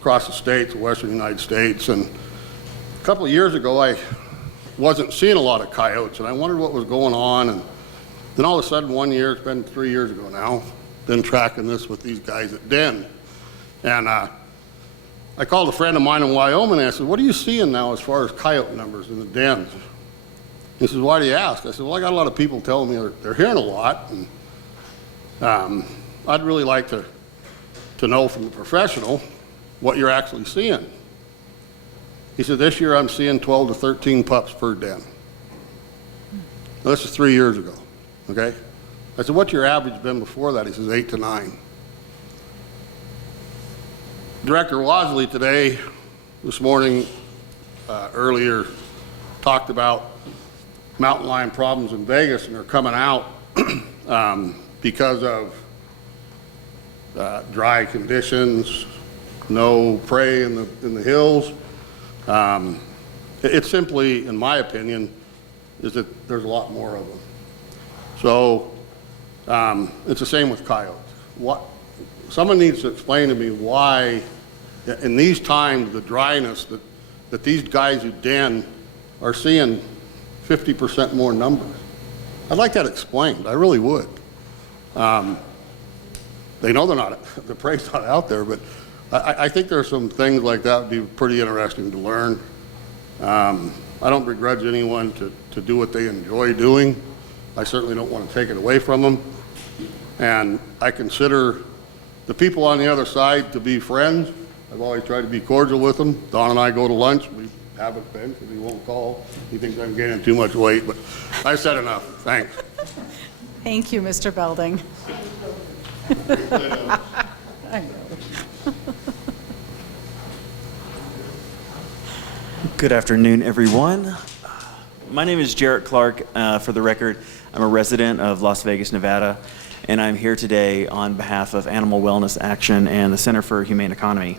the states, the western United States. And a couple of years ago, I wasn't seeing a lot of coyotes, and I wondered what was going on. And then all of a sudden, one year, it's been 3 years ago now, been tracking this with these guys at Den. And I called a friend of mine in Wyoming, and I said, what are you seeing now as far as coyote numbers in the dens? He says, why do you ask? I said, well, I got a lot of people telling me they're hearing a lot, and I'd really like to know from the professional what you're actually seeing. He said, this year I'm seeing 12 to 13 pups per den. Now, this is 3 years ago, okay? I said, what's your average been before that? He says, 8 to 9. Director Wasley today, this morning, earlier, talked about mountain lion problems in Vegas, and they're coming out because of dry conditions, no prey in the hills. It simply, in my opinion, is that there's a lot more of them. So it's the same with coyotes. Someone needs to explain to me why, in these times, the dryness, that these guys who den are seeing 50% more numbers. I'd like that explained. I really would. They know the prey's not out there, but I think there's some things like that would be pretty interesting to learn. I don't begrudge anyone to do what they enjoy doing. I certainly don't want to take it away from them. And I consider the people on the other side to be friends. I've always tried to be cordial with them. Don and I go to lunch. We haven't been because he won't call. He thinks I'm gaining too much weight, but I said enough. Thanks. Thank you, Mr. Belding. I know. Good afternoon, everyone. My name is Jarrett Clark. For the record, I'm a resident of Las Vegas, Nevada, and I'm here today on behalf of Animal Wellness Action and the Center for Humane Economy.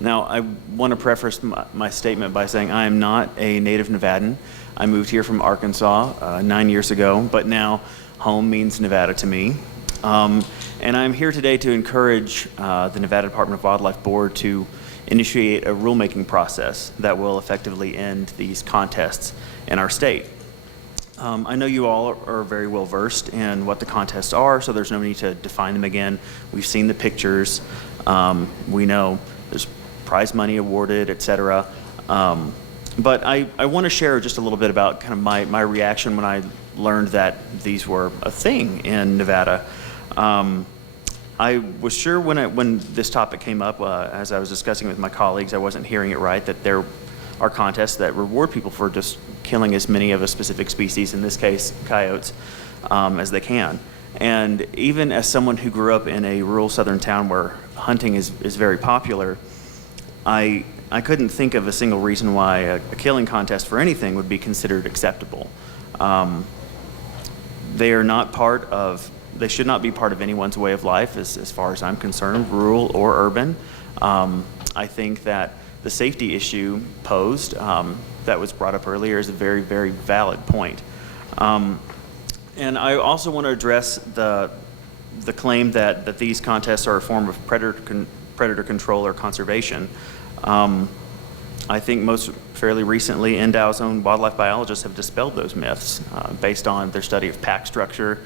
Now, I want to preface my statement by saying I am not a native Nevadan. I moved here from Arkansas 9 years ago, but now home means Nevada to me. And I'm here today to encourage the Nevada Department of Wildlife Board to initiate a rulemaking process that will effectively end these contests in our state. I know you all are very well versed in what the contests are, so there's no need to define them again. We've seen the pictures. We know there's prize money awarded, et cetera. But I want to share just a little bit about kind of my reaction when I learned that these were a thing in Nevada. I was sure when this topic came up, as I was discussing with my colleagues, I wasn't hearing it right, that there are contests that reward people for just killing as many of a specific species, in this case coyotes, as they can. And even as someone who grew up in a rural southern town where hunting is very popular, I couldn't think of a single reason why a killing contest for anything would be considered acceptable. They are not part of, they should not be part of anyone's way of life as far as I'm concerned, rural or urban. I think that the safety issue posed that was brought up earlier is a very, very valid point. And I also want to address the claim that these contests are a form of predator control or conservation. I think most fairly recently, NDOW's own wildlife biologists have dispelled those myths based on their study of pack structure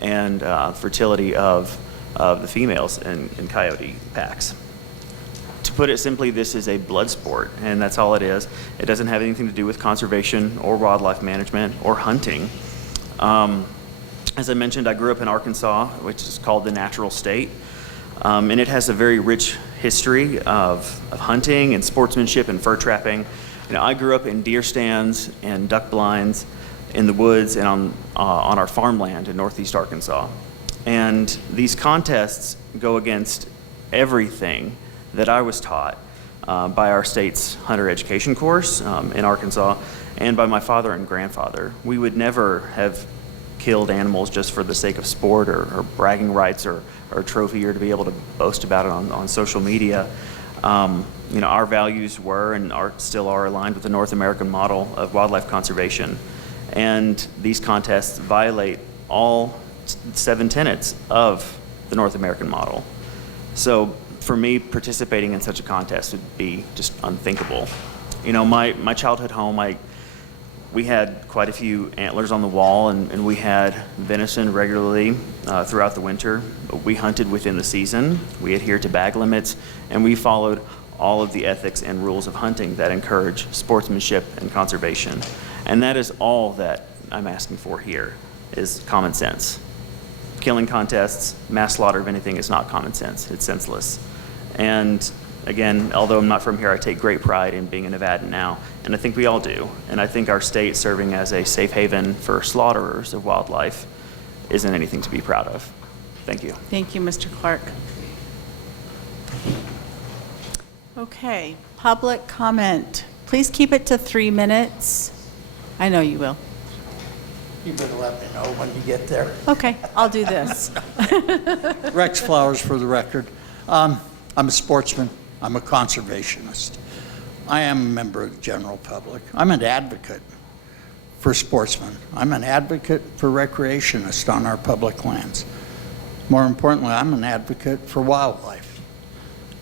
and fertility of the females in coyote packs. To put it simply, this is a blood sport, and that's all it is. It doesn't have anything to do with conservation or wildlife management or hunting. As I mentioned, I grew up in Arkansas, which is called the natural state, and it has a very rich history of hunting and sportsmanship and fur trapping. You know, I grew up in deer stands and duck blinds in the woods and on our farmland in northeast Arkansas. And these contests go against everything that I was taught by our state's hunter education course in Arkansas and by my father and grandfather. We would never have killed animals just for the sake of sport or bragging rights or trophy or to be able to boast about it on social media. You know, our values were and still are aligned with the North American model of wildlife conservation. And these contests violate all 7 tenets of the North American model. So for me, participating in such a contest would be just unthinkable. You know, my childhood home, We had quite a few antlers on the wall, and we had venison regularly throughout the winter. We hunted within the season, we adhered to bag limits, and we followed all of the ethics and rules of hunting that encourage sportsmanship and conservation. And that is all that I'm asking for here, is common sense. Killing contests, mass slaughter of anything is not common sense. It's senseless. And again, although I'm not from here, I take great pride in being a Nevadan now, and I think we all do. And I think our state serving as a safe haven for slaughterers of wildlife isn't anything to be proud of. Thank you. Thank you, Mr. Clark. Okay, public comment. Please keep it to 3 minutes. I know you will. You better let me know when you get there. Okay, I'll do this. Rex Flowers for the record. I'm a sportsman. I'm a conservationist. I am a member of the general public. I'm an advocate for sportsmen. I'm an advocate for recreationists on our public lands. More importantly, I'm an advocate for wildlife.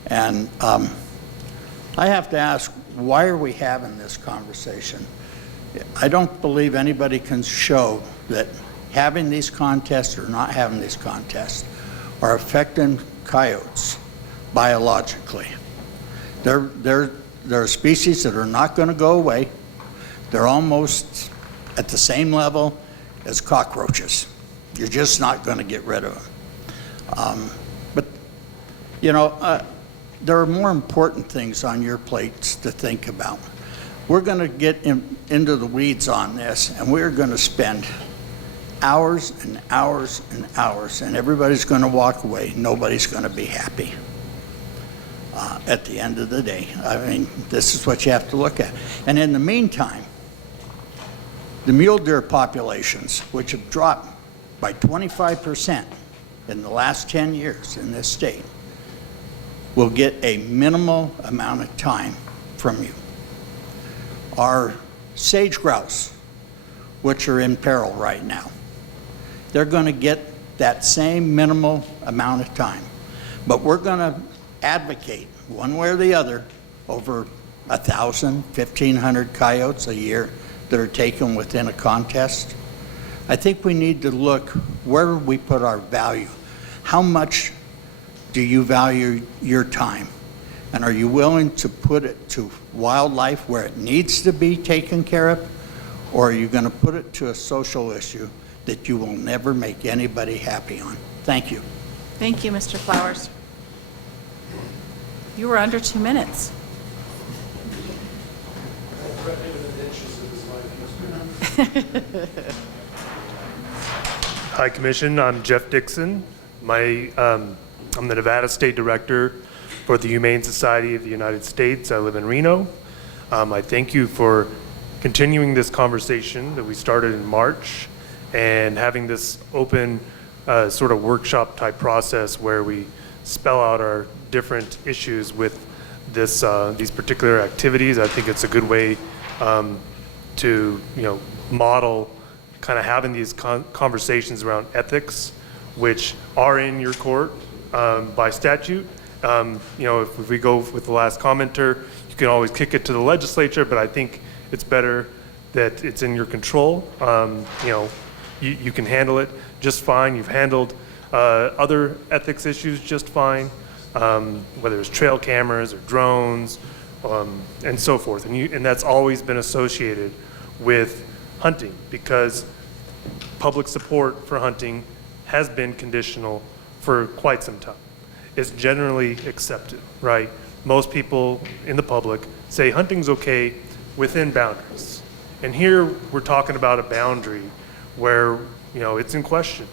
And I have to ask, why are we having this conversation? I don't believe anybody can show that having these contests or not having these contests are affecting coyotes biologically. They're a species that are not going to go away. They're almost at the same level as cockroaches. You're just not going to get rid of them. But, you know, there are more important things on your plates to think about. We're going to get into the weeds on this, and we're going to spend hours and hours and hours, and everybody's going to walk away. Nobody's going to be happy at the end of the day. I mean, this is what you have to look at. And in the meantime, the mule deer populations, which have dropped by 25% in the last 10 years in this state, will get a minimal amount of time from you. Our sage grouse, which are in peril right now, they're going to get that same minimal amount of time. But we're going to advocate one way or the other over 1,000, 1,500 coyotes a year that are taken within a contest. I think we need to look where we put our value. How much do you value your time? And are you willing to put it to wildlife where it needs to be taken care of? Or are you going to put it to a social issue that you will never make anybody happy on? Thank you. Thank you, Mr. Flowers. You were under 2 minutes. Hi, Commission. I'm Jeff Dixon. I'm the Nevada State Director for the Humane Society of the United States. I live in Reno. I thank you for continuing this conversation that we started in March and having this open sort of workshop type process where we spell out our different issues with these particular activities. I think it's a good way to model kind of having these conversations around ethics, which are in your court by statute. If we go with the last commenter, you can always kick it to the legislature, but I think it's better that it's in your control. You can handle it just fine. You've handled other ethics issues just fine, whether it's trail cameras or drones and so forth. And that's always been associated with hunting because public support for hunting has been conditional for quite some time. It's generally accepted, right? Most people in the public say hunting's okay within boundaries. And here we're talking about a boundary where, it's in question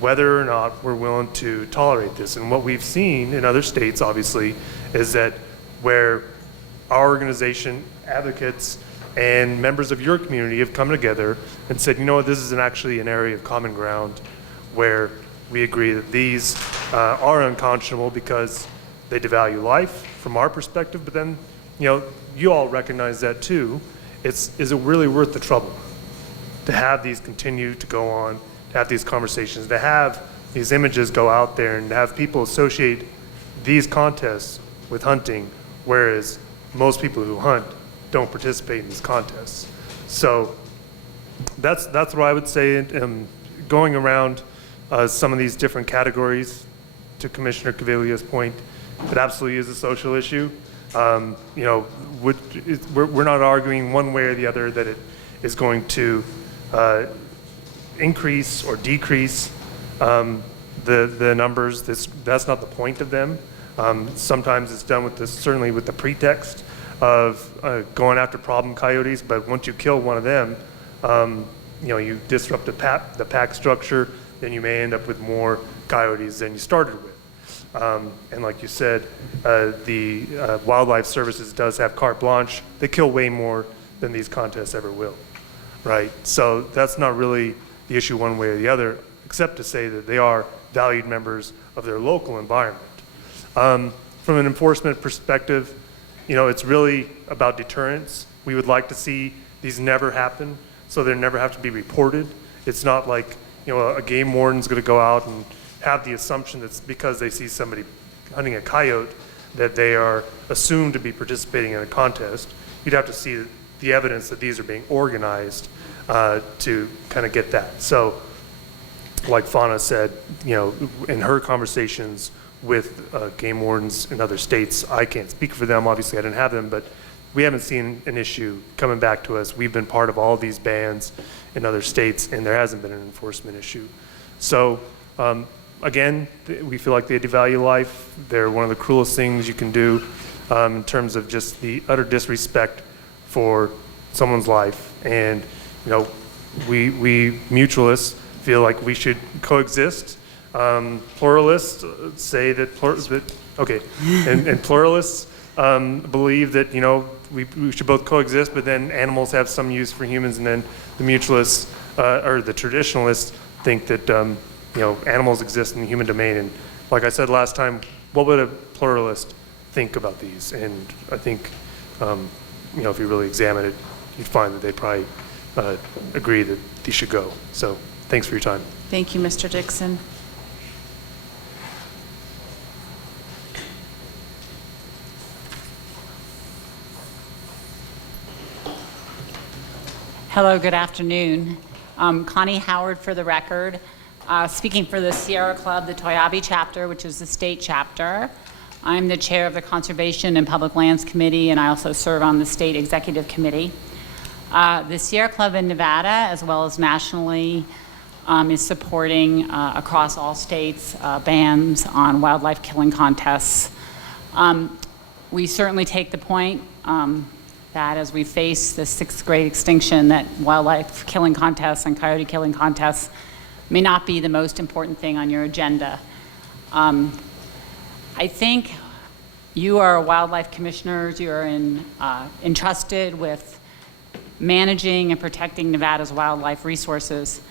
whether or not we're willing to tolerate this. And what we've seen in other states, obviously, is that where our organization, advocates, and members of your community have come together and said, this is actually an area of common ground where we agree that these are unconscionable because they devalue life from our perspective, but then, you all recognize that too. Is it really worth the trouble to have these continue to go on, to have these conversations, to have these images go out there and to have people associate these contests with hunting, whereas most people who hunt don't participate in these contests? So that's what I would say. Going around some of these different categories, to Commissioner Caviglia's point, it absolutely is a social issue. You know, we're not arguing one way or the other that it is going to increase or decrease the numbers. That's not the point of them. Sometimes it's done with this, certainly with the pretext of going after problem coyotes, but once you kill one of them, you know, you disrupt the pack structure, then you may end up with more coyotes than you started with. And like you said, the Wildlife Services does have carte blanche. They kill way more than these contests ever will, right? So that's not really the issue one way or the other, except to say that they are valued members of their local environment. From an enforcement perspective, you know, it's really about deterrence. We would like to see these never happen, so they never have to be reported. It's not like, you know, a game warden's going to go out and have the assumption that because they see somebody hunting a coyote that they are assumed to be participating in a contest. You'd have to see the evidence that these are being organized to kind of get that. So like Fauna said, you know, in her conversations with game wardens in other states, I can't speak for them, obviously I didn't have them, but we haven't seen an issue coming back to us. We've been part of all these bans in other states, and there hasn't been an enforcement issue. So again, we feel like they devalue life. They're one of the cruelest things you can do in terms of just the utter disrespect for someone's life. And you know, we mutualists feel like we should coexist. Pluralists say that, and pluralists believe that, you know, we should both coexist, but then animals have some use for humans, and then the mutualists or the traditionalists think that you know, animals exist in the human domain. And like I said last time, what would a pluralist think about these? And I think you know, if you really examine it, you'd find that they probably agree that these should go. So thanks for your time. Thank you, Mr. Dixon. Hello, good afternoon. Connie Howard for the record, speaking for the Sierra Club, the Coyote chapter, which is the state chapter. I'm the chair of the Conservation and Public Lands Committee, and I also serve on the state executive committee. The Sierra Club in Nevada, as well as nationally, is supporting across all states bans on wildlife killing contests. We certainly take the point that as we face the sixth great extinction, that wildlife killing contests and coyote killing contests may not be the most important thing on your agenda. I think you are wildlife commissioners, you are entrusted with managing and protecting Nevada's wildlife resources.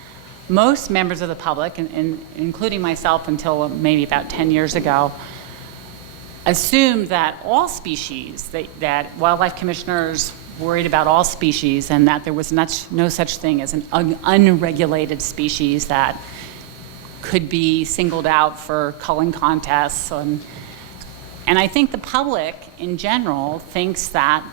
Most members of the public, and including myself until maybe about 10 years ago, assumed that all species, that wildlife commissioners worried about all species, and that there was no such thing as an unregulated species that could be singled out for culling contests. And I think the public in general thinks that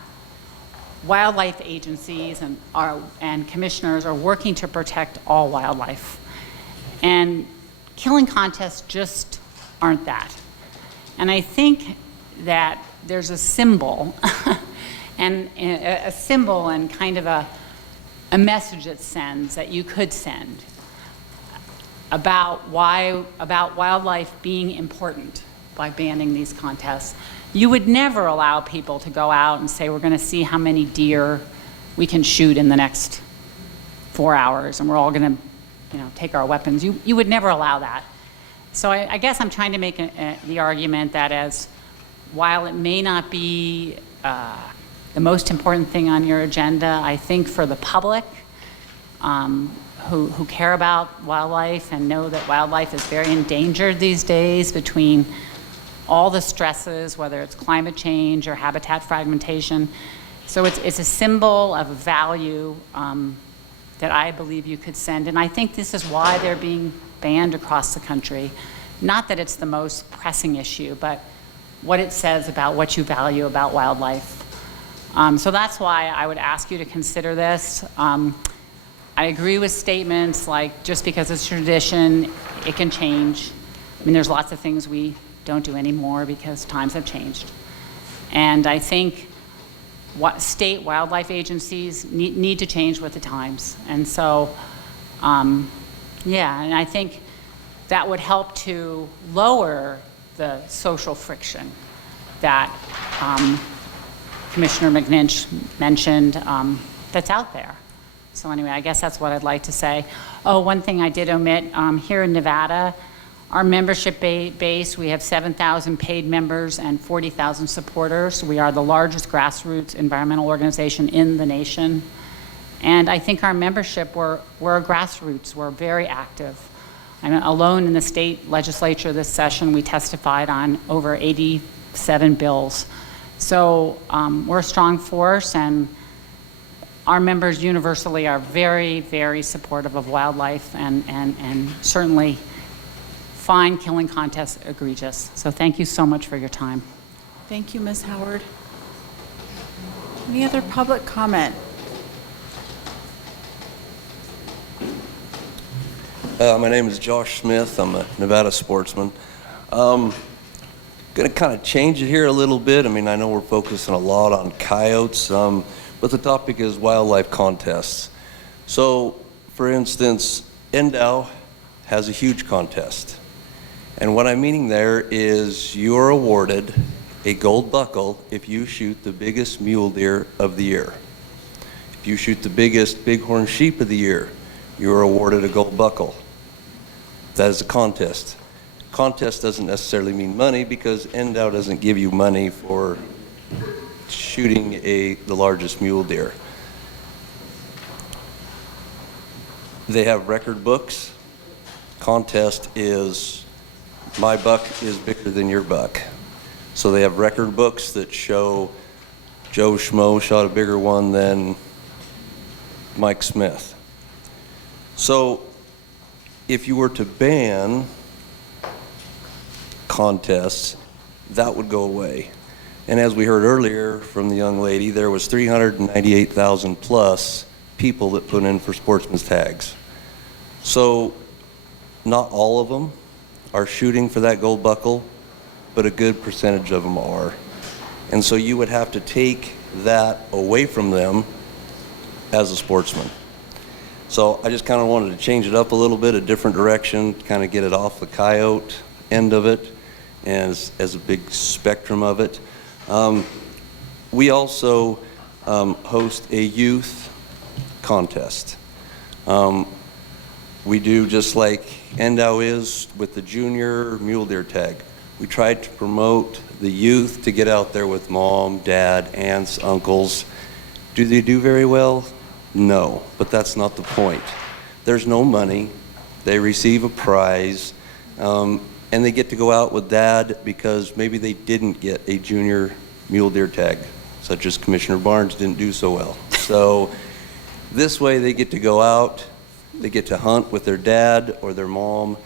wildlife agencies and commissioners are working to protect all wildlife. And killing contests just aren't that. And I think that there's a symbol, and a symbol and kind of a message it sends, that you could send about wildlife being important by banning these contests. You would never allow people to go out and say, we're going to see how many deer we can shoot in the next 4 hours, and we're all going to, you know, take our weapons. You would never allow that. So I guess I'm trying to make the argument that while it may not be the most important thing on your agenda, I think for the public who care about wildlife and know that wildlife is very endangered these days between all the stresses, whether it's climate change or habitat fragmentation. So it's a symbol of a value that I believe you could send. And I think this is why they're being banned across the country. Not that it's the most pressing issue, but what it says about what you value about wildlife. So that's why I would ask you to consider this. I agree with statements like just because it's tradition, it can change. I mean, there's lots of things we don't do anymore because times have changed. And I think what state wildlife agencies need to change with the times. And so, yeah, and I think that would help to lower the social friction that Commissioner McNinch mentioned that's out there. So anyway, I guess that's what I'd like to say. Oh, one thing I did omit, here in Nevada, our membership base, we have 7,000 paid members and 40,000 supporters. We are the largest grassroots environmental organization in the nation. And I think our membership, we're grassroots, we're very active. I mean, alone in the state legislature this session, we testified on over 87 bills. So we're a strong force, and our members universally are very, very supportive of wildlife and certainly find killing contests egregious. So thank you so much for your time. Thank you, Ms. Howard. Any other public comment? My name is Josh Smith. I'm a Nevada sportsman. Going to kind of change it here a little bit. I mean, I know we're focusing a lot on coyotes, but the topic is wildlife contests. So, for instance, NDOW has a huge contest. And what I'm meaning there is you're awarded a gold buckle if you shoot the biggest mule deer of the year. If you shoot the biggest bighorn sheep of the year, you're awarded a gold buckle. That is a contest. Contest doesn't necessarily mean money because NDOW doesn't give you money for shooting the largest mule deer. They have record books. Contest is my buck is bigger than your buck. So they have record books that show Joe Schmo shot a bigger one than Mike Smith. So if you were to ban contests, that would go away. And as we heard earlier from the young lady, there was 398,000 plus people that put in for sportsman's tags. So not all of them are shooting for that gold buckle, but a good percentage of them are. And so you would have to take that away from them as a sportsman. So I just kind of wanted to change it up a little bit, a different direction, kind of get it off the coyote end of it as a big spectrum of it. We also host a youth contest. We do just like NDOW is with the junior mule deer tag. We tried to promote the youth to get out there with mom, dad, aunts, uncles. Do they do very well? No, but that's not the point. There's no money. They receive a prize, and they get to go out with dad because maybe they didn't get a junior mule deer tag, such as Commissioner Barnes didn't do so well. So this way they get to go out, they get to hunt with their dad or their mom,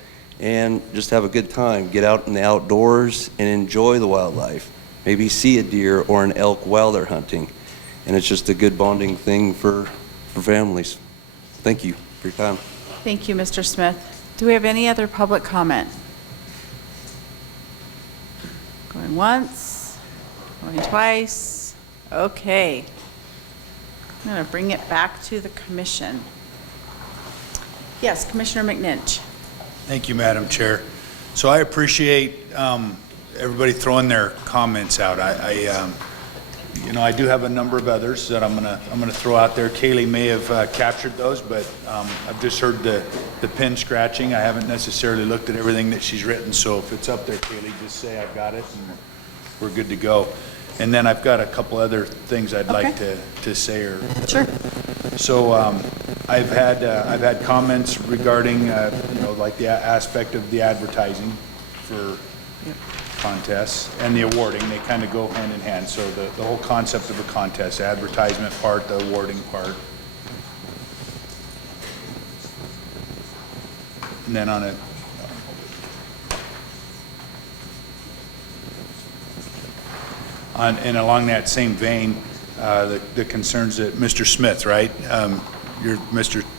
and just have a good time. Get out in the outdoors and enjoy the wildlife. Maybe see a deer or an elk while they're hunting. And it's just a good bonding thing for families. Thank you for your time. Thank you, Mr. Smith. Do we have any other public comment? Going once, going twice. Okay. I'm going to bring it back to the commission. Yes, Commissioner McNinch. Thank you, Madam Chair. So I appreciate everybody throwing their comments out. I do have a number of others that I'm gonna throw out there. Kaylee may have captured those, but I've just heard the pen scratching. I haven't necessarily looked at everything that she's written, so if it's up there, Kaylee, just say I've got it and we're good to go. And then I've got a couple other things I'd like to say. Sure. So I've had comments regarding like the aspect of the advertising for contests and the awarding. They kind of go hand in hand. So the whole concept of a contest, advertisement part, the awarding part. And then and along that same vein, the concerns that Mr. Smith, right?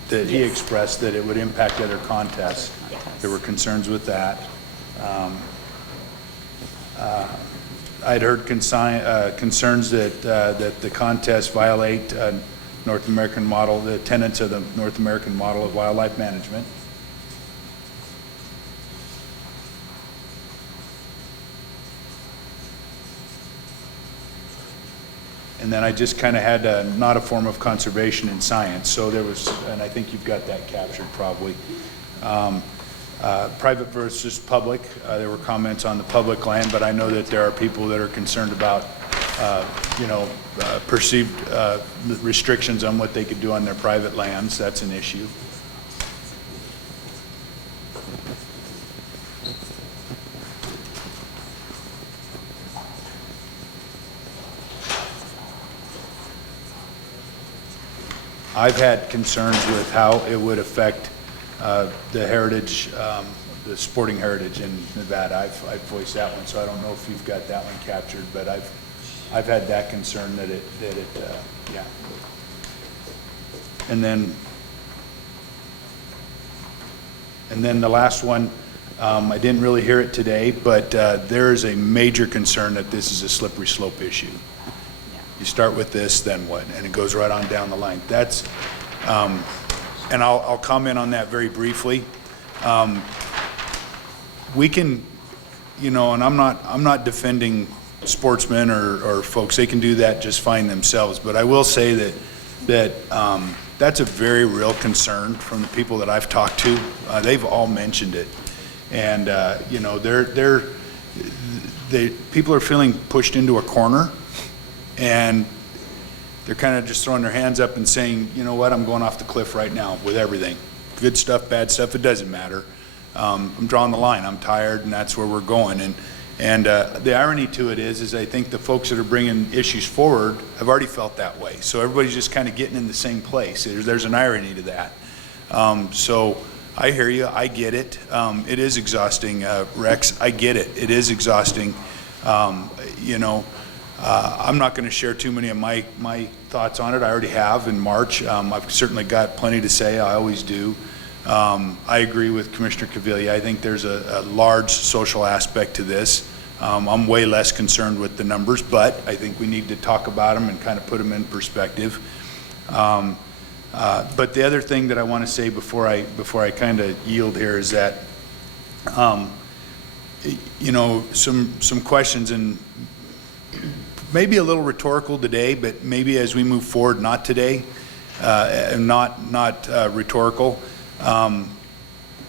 That he expressed that it would impact other contests. There were concerns with that. I'd heard concerns that the contests violate North American model, the tenets of the North American model of wildlife management. And then I just kind of had not a form of conservation in science. So there was, and I think you've got that captured probably. Private versus public, there were comments on the public land, but I know that there are people that are concerned about, perceived restrictions on what they could do on their private lands. That's an issue. I've had concerns with how it would affect the heritage, the sporting heritage in Nevada. I've voiced that one, so I don't know if you've got that one captured, but I've had that concern that it yeah. And then the last one, I didn't really hear it today, but there is a major concern that this is a slippery slope issue. You start with this, then what? And it goes right on down the line. That's, and I'll comment on that very briefly. We can, and I'm not defending sportsmen or folks. They can do that just fine themselves. But I will say that that's a very real concern from the people that I've talked to. They've all mentioned it, and people are feeling pushed into a corner. And they're kind of just throwing their hands up and saying, you know what, I'm going off the cliff right now with everything. Good stuff, bad stuff, it doesn't matter. I'm drawing the line. I'm tired, and that's where we're going. And the irony to it is I think the folks that are bringing issues forward have already felt that way. So everybody's just kind of getting in the same place. There's an irony to that. So I hear you. I get it. It is exhausting, Rex. I get it. It is exhausting. I'm not going to share too many of my thoughts on it. I already have in March. I've certainly got plenty to say. I always do. I agree with Commissioner Caviglia. I think there's a large social aspect to this. I'm way less concerned with the numbers, but I think we need to talk about them and kind of put them in perspective. But the other thing that I want to say before I kind of yield here is that, some questions, and maybe a little rhetorical today, but maybe as we move forward, not today, and not rhetorical.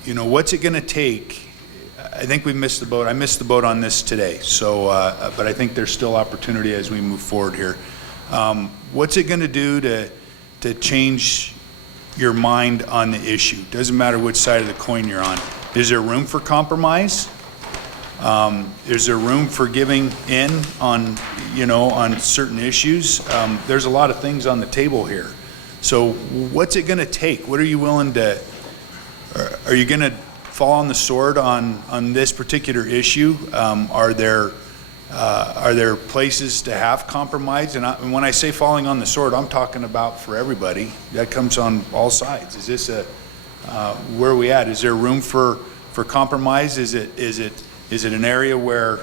What's it going to take? I think we missed the boat. I missed the boat on this today. So, but I think there's still opportunity as we move forward here. What's it going to do to change your mind on the issue? Doesn't matter which side of the coin you're on. Is there room for compromise? Is there room for giving in on certain issues? There's a lot of things on the table here. So what's it going to take? What are you willing to, are you going to fall on the sword on this particular issue? Are there places to have compromise? And when I say falling on the sword, I'm talking about for everybody. That comes on all sides. Is this where are we at? Is there room for compromise? Is it an area where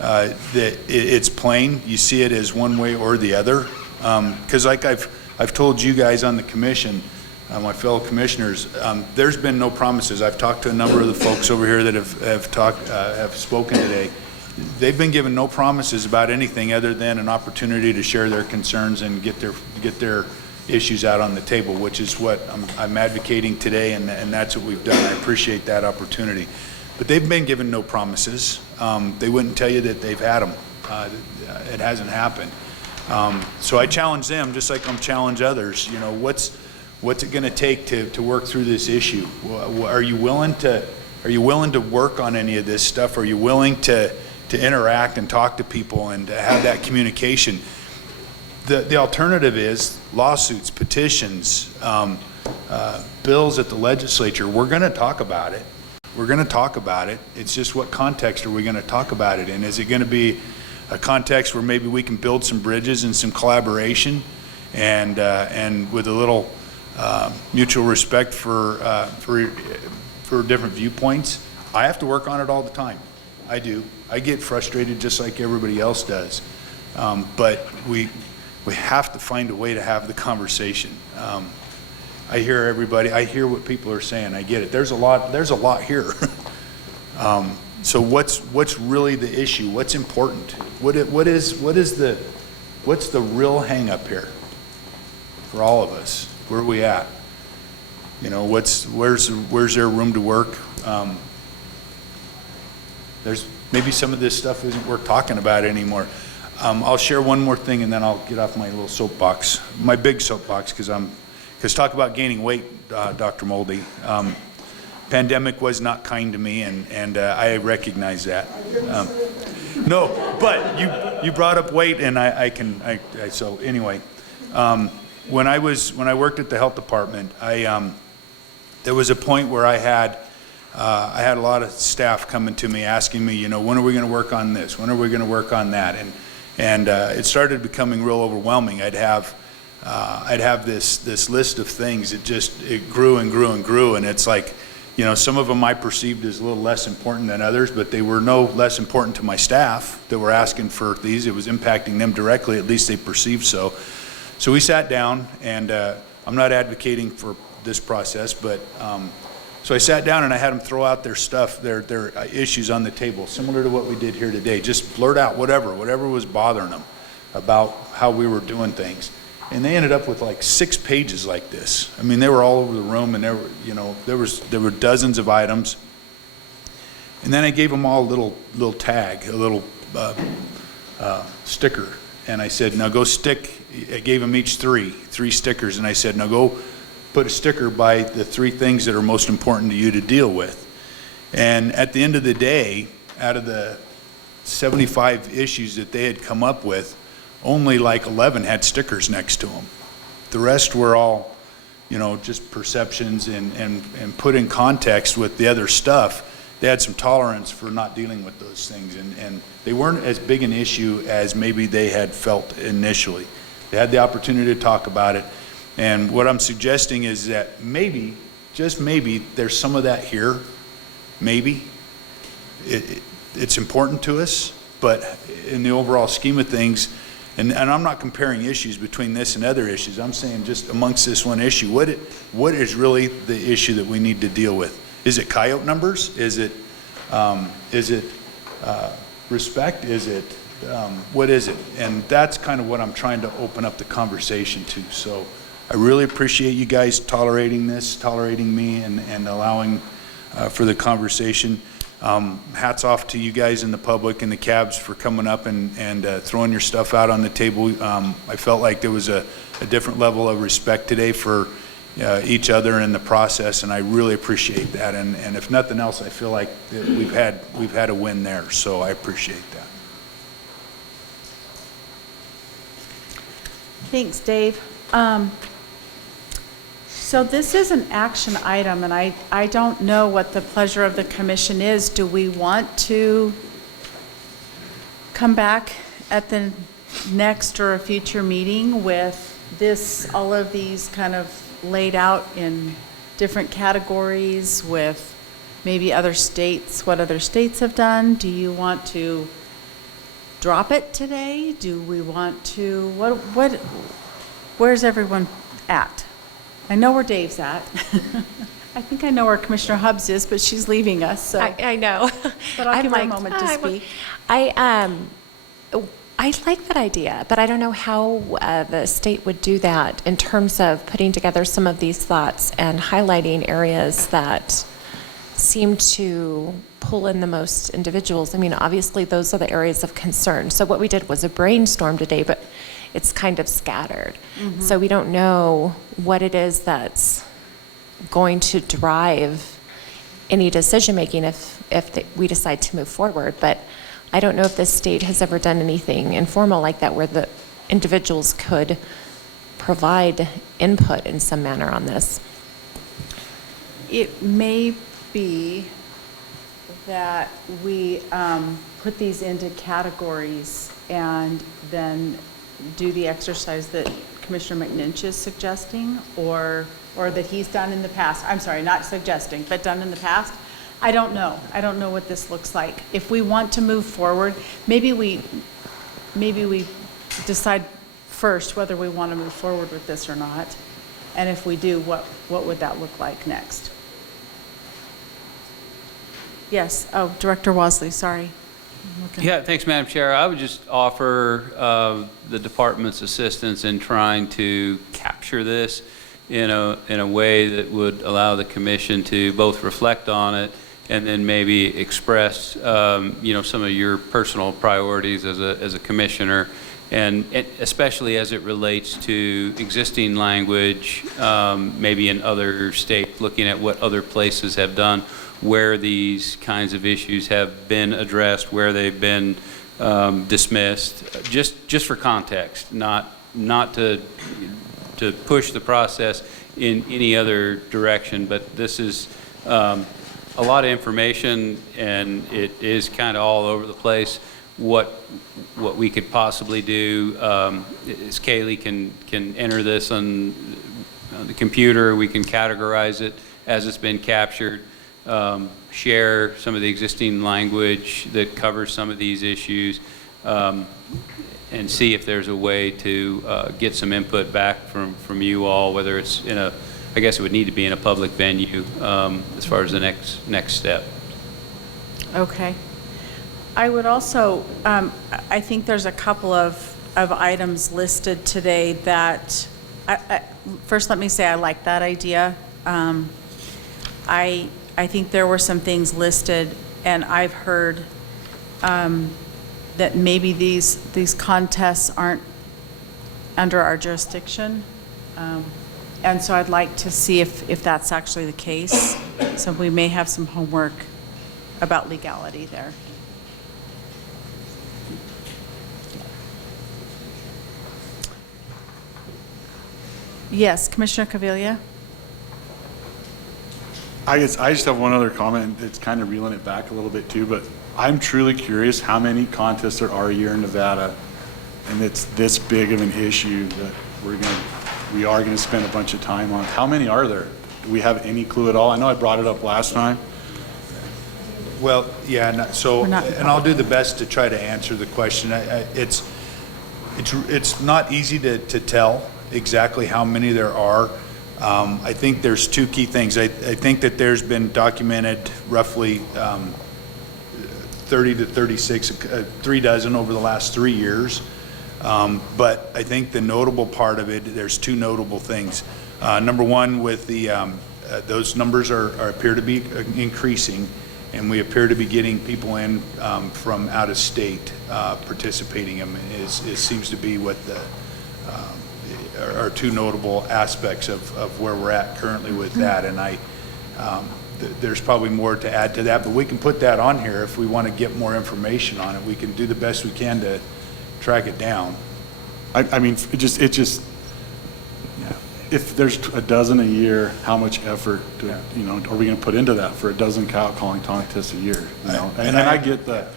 it's plain, you see it as one way or the other? Because like I've told you guys on the commission, my fellow commissioners, there's been no promises. I've talked to a number of the folks over here that have spoken today. They've been given no promises about anything other than an opportunity to share their concerns and get their issues out on the table, which is what I'm advocating today, and that's what we've done. I appreciate that opportunity. But they've been given no promises. They wouldn't tell you that they've had them. It hasn't happened. So I challenge them, just like I'm challenge others. What's it going to take to work through this issue? Are you willing to work on any of this stuff? Are you willing to interact and talk to people and to have that communication? The alternative is lawsuits, petitions, bills at the legislature. We're going to talk about it. We're going to talk about it. It's just what context are we going to talk about it in? Is it going to be a context where maybe we can build some bridges and some collaboration, and with a little mutual respect for different viewpoints. I have to work on it all the time. I do. I get frustrated just like everybody else does. But we have to find a way to have the conversation. I hear everybody. I hear what people are saying. I get it. There's a lot here. So what's really the issue? What's important? What's the real hang up here for all of us? Where are we at? You know, where's there room to work? There's maybe some of this stuff isn't worth talking about anymore. I'll share one more thing and then I'll get off my little soapbox, my big soapbox, because talk about gaining weight, Dr. Moldy. Pandemic was not kind to me, and I recognize that. No, but you brought up weight, and so anyway, when I worked at the health department, there was a point where I had a lot of staff coming to me asking me, you know, when are we going to work on this? When are we going to work on that? And it started becoming real overwhelming. I'd have this list of things. It grew and grew and grew, and it's like, you know, some of them I perceived as a little less important than others, but they were no less important to my staff that were asking for these. It was impacting them directly, at least they perceived so. So we sat down, and I'm not advocating for this process, but so I sat down and I had them throw out their stuff, their issues on the table, similar to what we did here today. Just blurt out whatever was bothering them about how we were doing things. And they ended up with like 6 pages like this. I mean, they were all over the room, and there were dozens of items. And then I gave them all a little tag, a little sticker, and I said, "Now go stick." I gave them each three stickers, and I said, "Now go put a sticker by the 3 things that are most important to you to deal with." And at the end of the day, out of the 75 issues that they had come up with, only like 11 had stickers next to them. The rest were all, you know, just perceptions and put in context with the other stuff. They had some tolerance for not dealing with those things, and they weren't as big an issue as maybe they had felt initially. They had the opportunity to talk about it, and what I'm suggesting is that maybe, just maybe, there's some of that here. Maybe. It's important to us, but in the overall scheme of things, and I'm not comparing issues between this and other issues. I'm saying just amongst this one issue, what is really the issue that we need to deal with? Is it coyote numbers? Is it respect? Is it what is it? And that's kind of what I'm trying to open up the conversation to. So I really appreciate you guys tolerating me, and allowing for the conversation. Hats off to you guys in the public and the cabs for coming up and throwing your stuff out on the table. I felt like there was a different level of respect today for each other in the process, and I really appreciate that. And if nothing else, I feel like that we've had a win there, so I appreciate that. Thanks, Dave. So this is an action item, and I don't know what the pleasure of the commission is. Do we want to come back at the next or a future meeting with all of these kind of laid out in different categories with maybe other states, what other states have done? Do you want to drop it today? Do we want to, where's everyone at? I know where Dave's at. I think I know where Commissioner Hubbs is, but she's leaving us, so. I know. But I'll give her a moment to speak. I like that idea, but I don't know how the state would do that in terms of putting together some of these thoughts and highlighting areas that seem to pull in the most individuals. I mean, obviously, those are the areas of concern. So what we did was a brainstorm today, but it's kind of scattered. Mm-hmm. So we don't know what it is that's going to drive any decision-making if we decide to move forward. But I don't know if the state has ever done anything informal like that where the individuals could provide input in some manner on this. It may be that we put these into categories and then do the exercise that Commissioner McNinch is suggesting, or that he's done in the past? I'm sorry, not suggesting, but done in the past? I don't know. I don't know what this looks like. If we want to move forward, maybe we decide first whether we want to move forward with this or not. And if we do, what would that look like next? Yes. Oh, Director Wasley, sorry. Yeah, thanks, Madam Chair. I would just offer the department's assistance in trying to capture this in a way that would allow the commission to both reflect on it and then maybe express, some of your personal priorities as a commissioner, and especially as it relates to existing language, maybe in other states, looking at what other places have done, where these kinds of issues have been addressed, where they've been dismissed, just for context, not to push the process in any other direction. But this is a lot of information, and it is kind of all over the place. What we could possibly do is Kaylee can enter this on the computer. We can categorize it as it's been captured. Share some of the existing language that covers some of these issues, and see if there's a way to get some input back from you all, whether it's I guess it would need to be in a public venue as far as the next step. Okay. I would also, I think there's a couple of items listed today that, first let me say I like that idea. I think there were some things listed, and I've heard that maybe these contests aren't under our jurisdiction. And so I'd like to see if that's actually the case. So we may have some homework about legality there. Yes, Commissioner Caviglia? I just have one other comment. It's kind of reeling it back a little bit too, but I'm truly curious how many contests there are a year in Nevada, and it's this big of an issue that we are going to spend a bunch of time on. How many are there? Do we have any clue at all? I know I brought it up last time. Well, yeah, and I'll do the best to try to answer the question. It's not easy to tell exactly how many there are. I think there's two key things. I think that there's been documented roughly 30 to 36, 3 dozen over the last 3 years. But I think the notable part of it, there's two notable things. Number one, with those numbers appear to be increasing, and we appear to be getting people in from out of state participating. It seems to be what are two notable aspects of where we're at currently with that. And there's probably more to add to that, but we can put that on here if we want to get more information on it. We can do the best we can to track it down. I mean, it just if there's a dozen a year, how much effort are we going to put into that for a dozen cow calling contests a year? And I get that.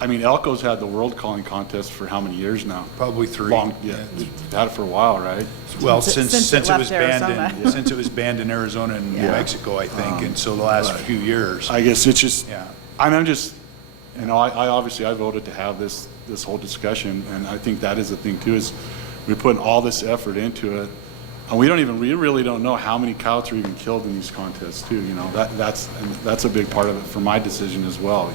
I mean, Elko's had the world calling contest for how many years now? Probably 3. It's had it for a while, right? Well, since it was banned since it was banned in Arizona and New Mexico, I think, and so the last few years. I guess it's just. Yeah. I'm just. I obviously I voted to have this whole discussion, and I think that is the thing too, is we put all this effort into it, and we really don't know how many coyotes are even killed in these contests too. That's a big part of it for my decision as well.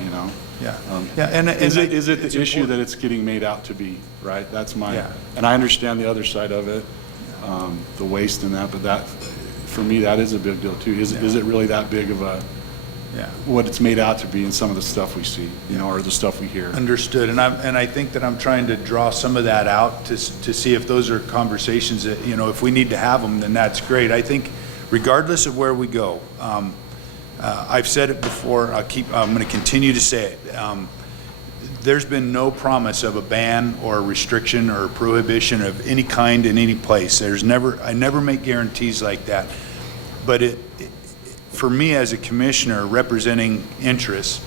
Yeah. And is it the issue that it's getting made out to be, right? That's my, and I understand the other side of it, the waste and that, but that, for me, that is a big deal too. Is it really that big of a, what it's made out to be in some of the stuff we see, or the stuff we hear? Understood. And I think that I'm trying to draw some of that out to see if those are conversations that, if we need to have them, then that's great. I think regardless of where we go, I've said it before, I'm going to continue to say it. There's been no promise of a ban or a restriction or a prohibition of any kind in any place. I never make guarantees like that. But for me as a commissioner representing interests,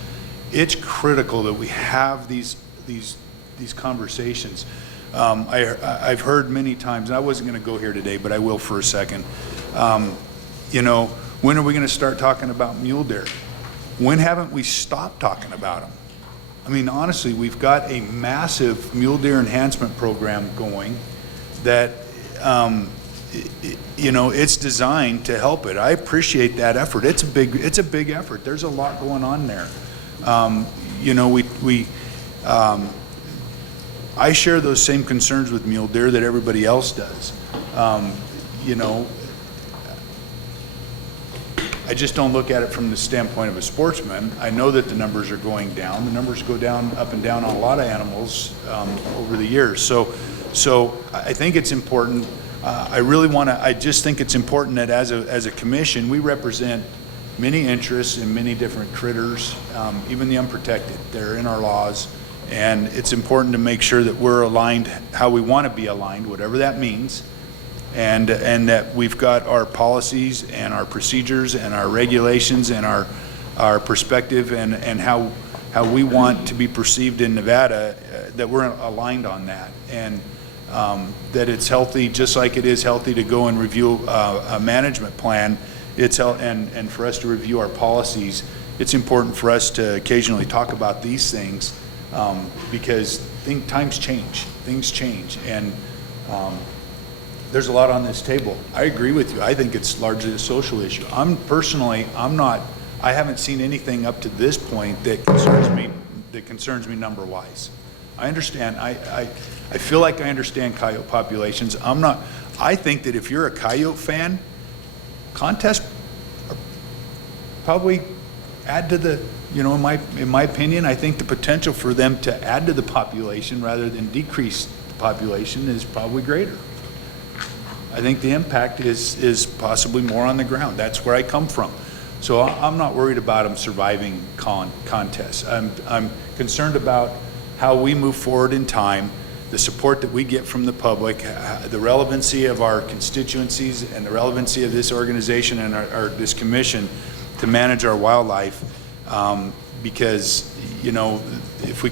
it's critical that we have these these conversations. I've heard many times, and I wasn't going to go here today, but I will for a second. You know, when are we going to start talking about mule deer? When haven't we stopped talking about them? I mean, honestly, we've got a massive mule deer enhancement program going that, you know, it's designed to help it. I appreciate that effort. It's a big effort. There's a lot going on there. You know, I share those same concerns with mule deer that everybody else does. You know, I just don't look at it from the standpoint of a sportsman. I know that the numbers are going down. The numbers go down, up and down on a lot of animals over the years. So I think it's important. I just think it's important that as a commission, we represent many interests in many different critters, even the unprotected. They're in our laws. And it's important to make sure that we're aligned how we want to be aligned, whatever that means. And that we've got our policies and our procedures and our regulations and our perspective and how we want to be perceived in Nevada, that we're aligned on that. And that it's healthy, just like it is healthy to go and review a management plan, and for us to review our policies. It's important for us to occasionally talk about these things because times change, things change. And there's a lot on this table. I agree with you. I think it's largely a social issue. I haven't seen anything up to this point that concerns me number-wise. I understand. I feel like I understand coyote populations. I think that if you're a coyote fan, contests probably add to the, you know, in my opinion, I think the potential for them to add to the population rather than decrease the population is probably greater. I think the impact is possibly more on the ground. That's where I come from. So I'm not worried about them surviving contests. I'm concerned about how we move forward in time, the support that we get from the public, the relevancy of our constituencies and the relevancy of this organization and this commission to manage our wildlife. Because, you know, if we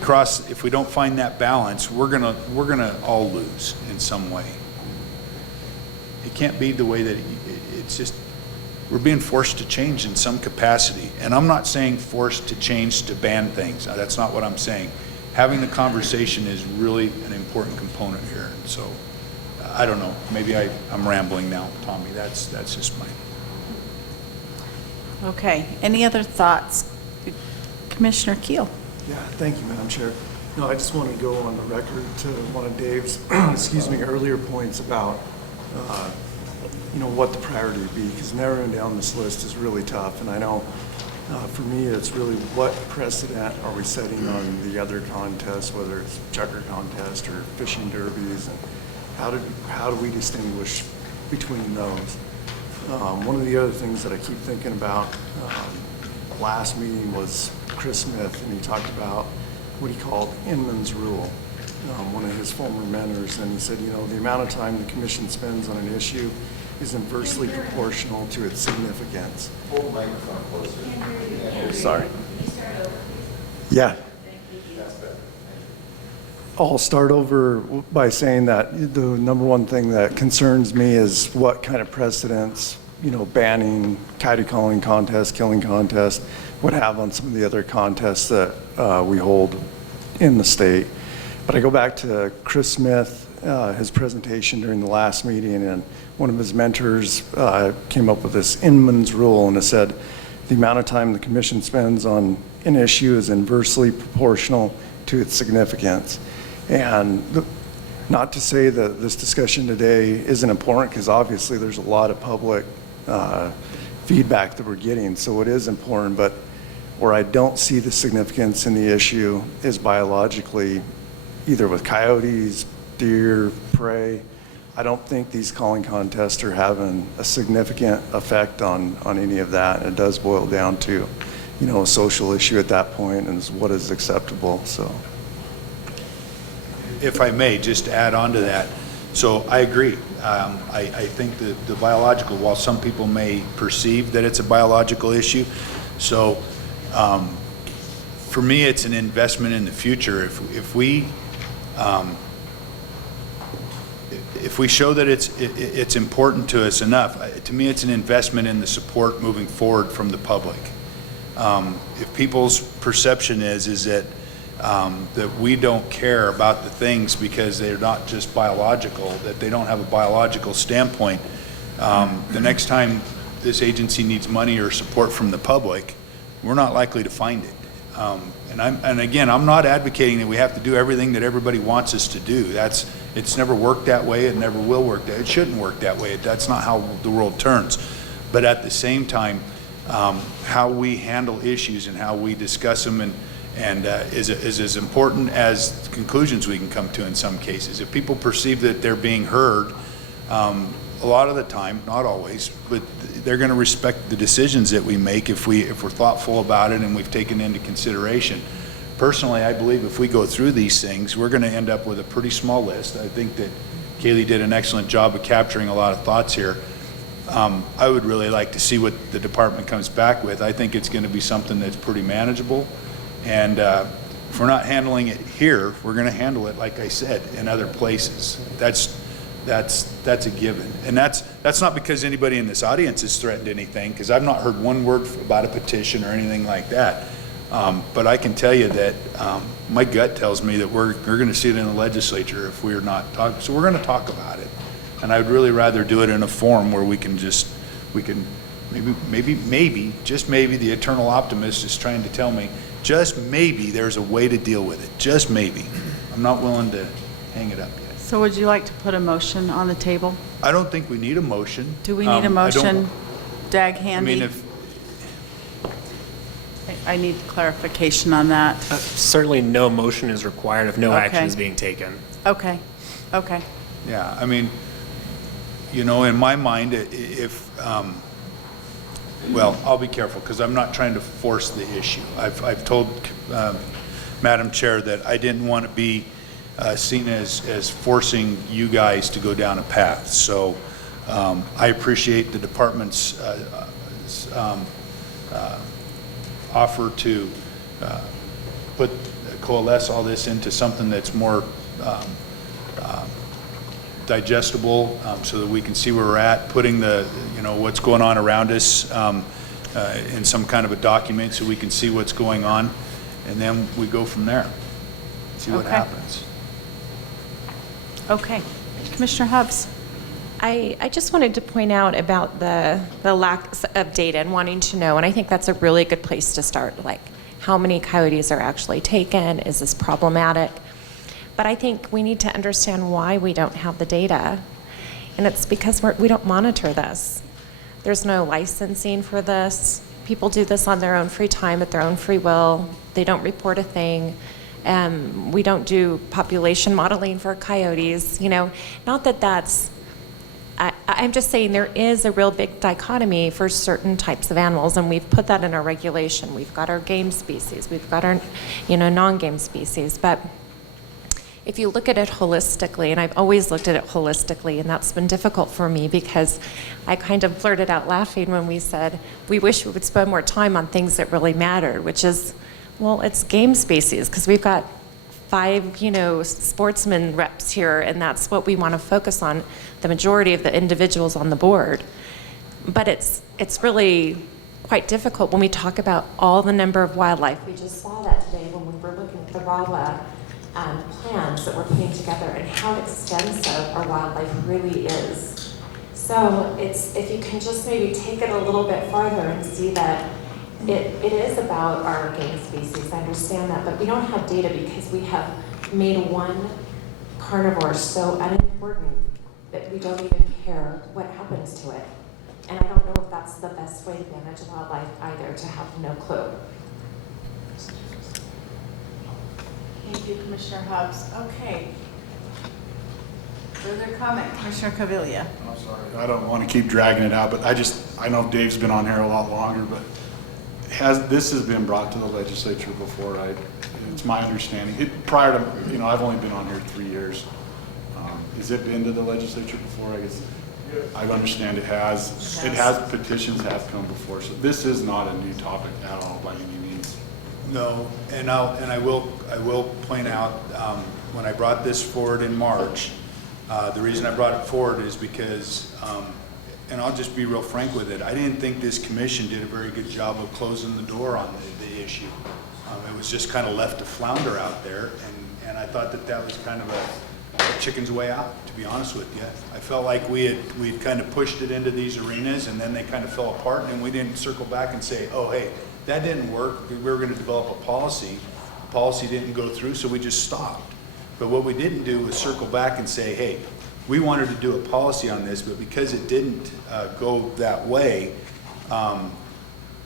don't find that balance, we're gonna all lose in some way. It can't be the way that it's just, we're being forced to change in some capacity. And I'm not saying forced to change to ban things. That's not what I'm saying. Having the conversation is really an important component here. And so, I don't know, maybe I'm rambling now, Tommy. That's just mine. Okay, any other thoughts? Commissioner Keel. Yeah, thank you, Madam Chair. No, I just want to go on the record to one of Dave's, earlier points about you know, what the priority would be, because narrowing down this list is really tough. And I know for me, it's really what precedent are we setting on the other contests, whether it's chucker contest or fishing derbies, and how do we distinguish between those? One of the other things that I keep thinking about, last meeting was Chris Smith, and he talked about what he called Inman's Rule. One of his former mentors, and he said, you know, the amount of time the commission spends on an issue is inversely proportional to its significance. Hold the microphone closer. Sorry. Yeah. I'll start over by saying that the number one thing that concerns me is what kind of precedents, you know, banning coyote calling contests, killing contests would have on some of the other contests that we hold in the state. But I go back to Chris Smith, his presentation during the last meeting, and one of his mentors came up with this Inman's Rule, and it said the amount of time the commission spends on an issue is inversely proportional to its significance. And not to say that this discussion today isn't important, because obviously there's a lot of public feedback that we're getting, so it is important, but where I don't see the significance in the issue is biologically, either with coyotes, deer, prey. I don't think these calling contests are having a significant effect on any of that. It does boil down to, you know, a social issue at that point and what is acceptable. So, if I may, just to add on to that. So I agree. I think that the biological, while some people may perceive that it's a biological issue, so for me, it's an investment in the future. If we if we show that it's important to us enough, to me, it's an investment in the support moving forward from the public. If people's perception is that that we don't care about the things because they're not just biological, that they don't have a biological standpoint, the next time this agency needs money or support from the public, we're not likely to find it. And again, I'm not advocating that we have to do everything that everybody wants us to do. It's never worked that way. It never will work that. It shouldn't work that way. That's not how the world turns. But at the same time, how we handle issues and how we discuss them and is as important as conclusions we can come to in some cases. If people perceive that they're being heard, a lot of the time, not always, but they're going to respect the decisions that we make if we're thoughtful about it and we've taken into consideration. Personally, I believe if we go through these things, we're going to end up with a pretty small list. I think that Kaylee did an excellent job of capturing a lot of thoughts here. I would really like to see what the department comes back with. I think it's going to be something that's pretty manageable. And if we're not handling it here, we're going to handle it, like I said, in other places. That's a given. And that's not because anybody in this audience has threatened anything, because I've not heard one word about a petition or anything like that. But I can tell you that my gut tells me that we're going to see it in the legislature if we're not talking. So we're going to talk about it. And I would really rather do it in a forum where we can maybe, just maybe, the eternal optimist is trying to tell me, just maybe there's a way to deal with it. Just maybe. I'm not willing to hang it up yet. So would you like to put a motion on the table? I don't think we need a motion. Do we need a motion, Dag I Handy? mean, if I need clarification on that. Certainly no motion is required if no action is being taken. Okay, okay. yeah, I mean, you know, in my mind, well, I'll be careful because I'm not trying to force the issue. I've told Madam Chair that I didn't want to be seen as forcing you guys to go down a path. So I appreciate the department's offer to coalesce all this into something that's more digestible, so that we can see where we're at, putting what's going on around us in some kind of a document so we can see what's going on, and then we go from there, see what happens. Okay. Commissioner Hubbs. I just wanted to point out about the lack of data and wanting to know, and I think that's a really good place to start, like how many coyotes are actually taken, is this problematic? But I think we need to understand why we don't have the data, and it's because we don't monitor this. There's no licensing for this. People do this on their own free time, at their own free will. They don't report a thing. We don't do population modeling for coyotes. Not that that's, I'm just saying there is a real big dichotomy for certain types of animals, and we've put that in our regulation. We've got our game species, we've got our, non-game species, but if you look at it holistically, and I've always looked at it holistically, and that's been difficult for me because I kind of blurted out laughing when we said, we wish we would spend more time on things that really mattered, which is, well, it's game species, because we've got 5, sportsman reps here, and that's what we want to focus on, the majority of the individuals on the board. But it's really quite difficult when we talk about all the number of wildlife. We just saw that today when we were looking at the RAWA plans that we're putting together and how extensive our wildlife really is. So if you can just maybe take it a little bit farther and see that it is about our game species, I understand that, but we don't have data because we have made one carnivore so unimportant that we don't even care what happens to it. And I don't know if that's the best way to manage wildlife either, to have no clue. Thank you, Commissioner Hubbs. Okay. Further comment, Commissioner Caviglia. I'm sorry, I don't want to keep dragging it out, but I know Dave's been on here a lot longer, but this has been brought to the legislature before. It's my understanding. Prior to, I've only been on here 3 years. Has it been to the legislature before? I guess I understand it has. It has, petitions have come before, so this is not a new topic at all by any means. No, and I will point out, when I brought this forward in March, the reason I brought it forward is because, and I'll just be real frank with it, I didn't think this commission did a very good job of closing the door on the issue. It was just kind of left to flounder out there, and I thought that was kind of a chicken's way out, to be honest with you. I felt like we'd kind of pushed it into these arenas, and then they kind of fell apart, and we didn't circle back and say, oh, hey, that didn't work. We were going to develop a policy. The policy didn't go through, so we just stopped. But what we didn't do was circle back and say, hey, we wanted to do a policy on this, but because it didn't go that way,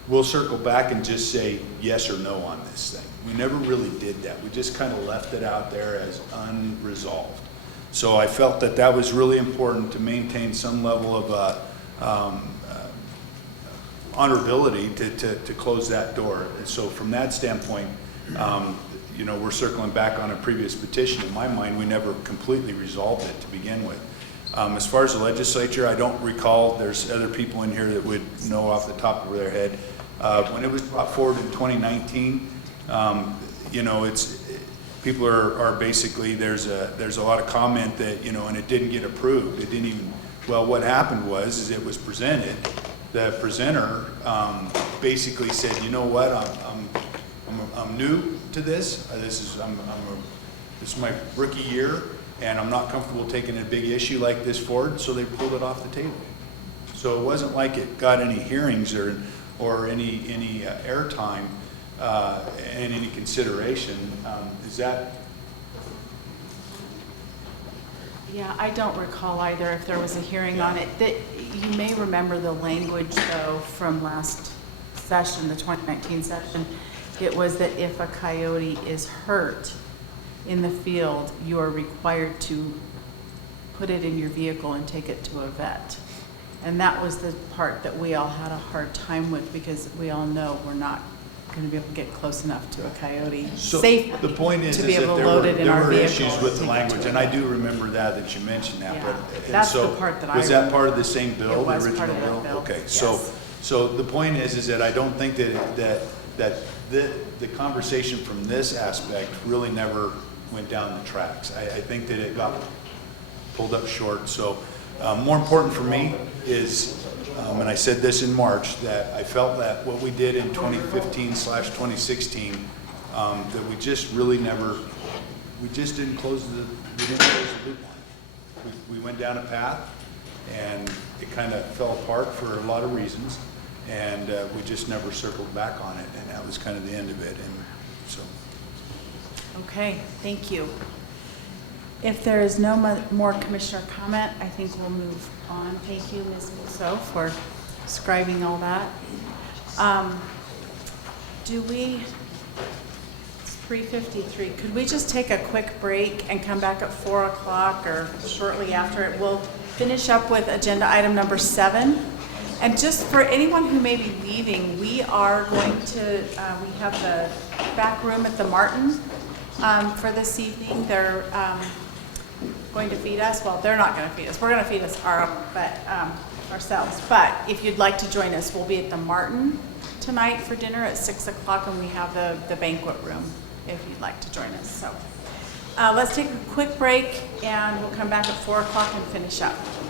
we'll circle back and just say yes or no on this thing. We never really did that. We just kind of left it out there as unresolved. So I felt that was really important to maintain some level of honorability to close that door. And so from that standpoint, we're circling back on a previous petition. In my mind, we never completely resolved it to begin with. As far as the legislature, I don't recall, there's other people in here that would know off the top of their head. When it was brought forward in 2019, people are basically, there's a lot of comment that, and it didn't get approved. It didn't even, well, what happened is it was presented. The presenter basically said, you know what, I'm new to this. This is my rookie year, and I'm not comfortable taking a big issue like this forward, so they pulled it off the table. So it wasn't like it got any hearings or any airtime and any consideration. Is that? Yeah, I don't recall either if there was a hearing on it. You may remember the language, though, from last session, the 2019 session. It was that if a coyote is hurt in the field, you are required to put it in your vehicle and take it to a vet. And that was the part that we all had a hard time with, because we all know we're not going to be able to get close enough to a coyote So safely the point is to be that able to load it in there our were vehicle. issues with the and language, take it and to I a do remember that you mentioned that. Yeah, But and that's so the part that I was that remember. part of the same bill, It was the part original of that bill, Okay, yes. so the point is that I don't think that the conversation from this aspect really never went down the tracks. I think that it got pulled up short. So more important for me is, and I said this in March, that I felt that what we did in 2015/2016, that we just really never, we just didn't close the loop on. We went down a path, and it kind of fell apart for a lot of reasons, and we just never circled back on it, and that was kind of the end of it. And so. Okay, thank you. If there is no more commissioner comment, I think we'll move on. Thank you, Ms. Musso, for scribing all that. It's 3:53. Could we just take a quick break and come back at 4 o'clock or shortly after it? We'll finish up with agenda item number 7. And just for anyone who may be leaving, we are going to, we have the back room at the Martin for this evening. They're going to feed us. Well, they're not going to feed us. We're going to feed us ourselves. But if you'd like to join us, we'll be at the Martin tonight for dinner at 6 o'clock, and we have the banquet room if you'd like to join us. So let's take a quick break, and we'll come back at 4 o'clock and finish up.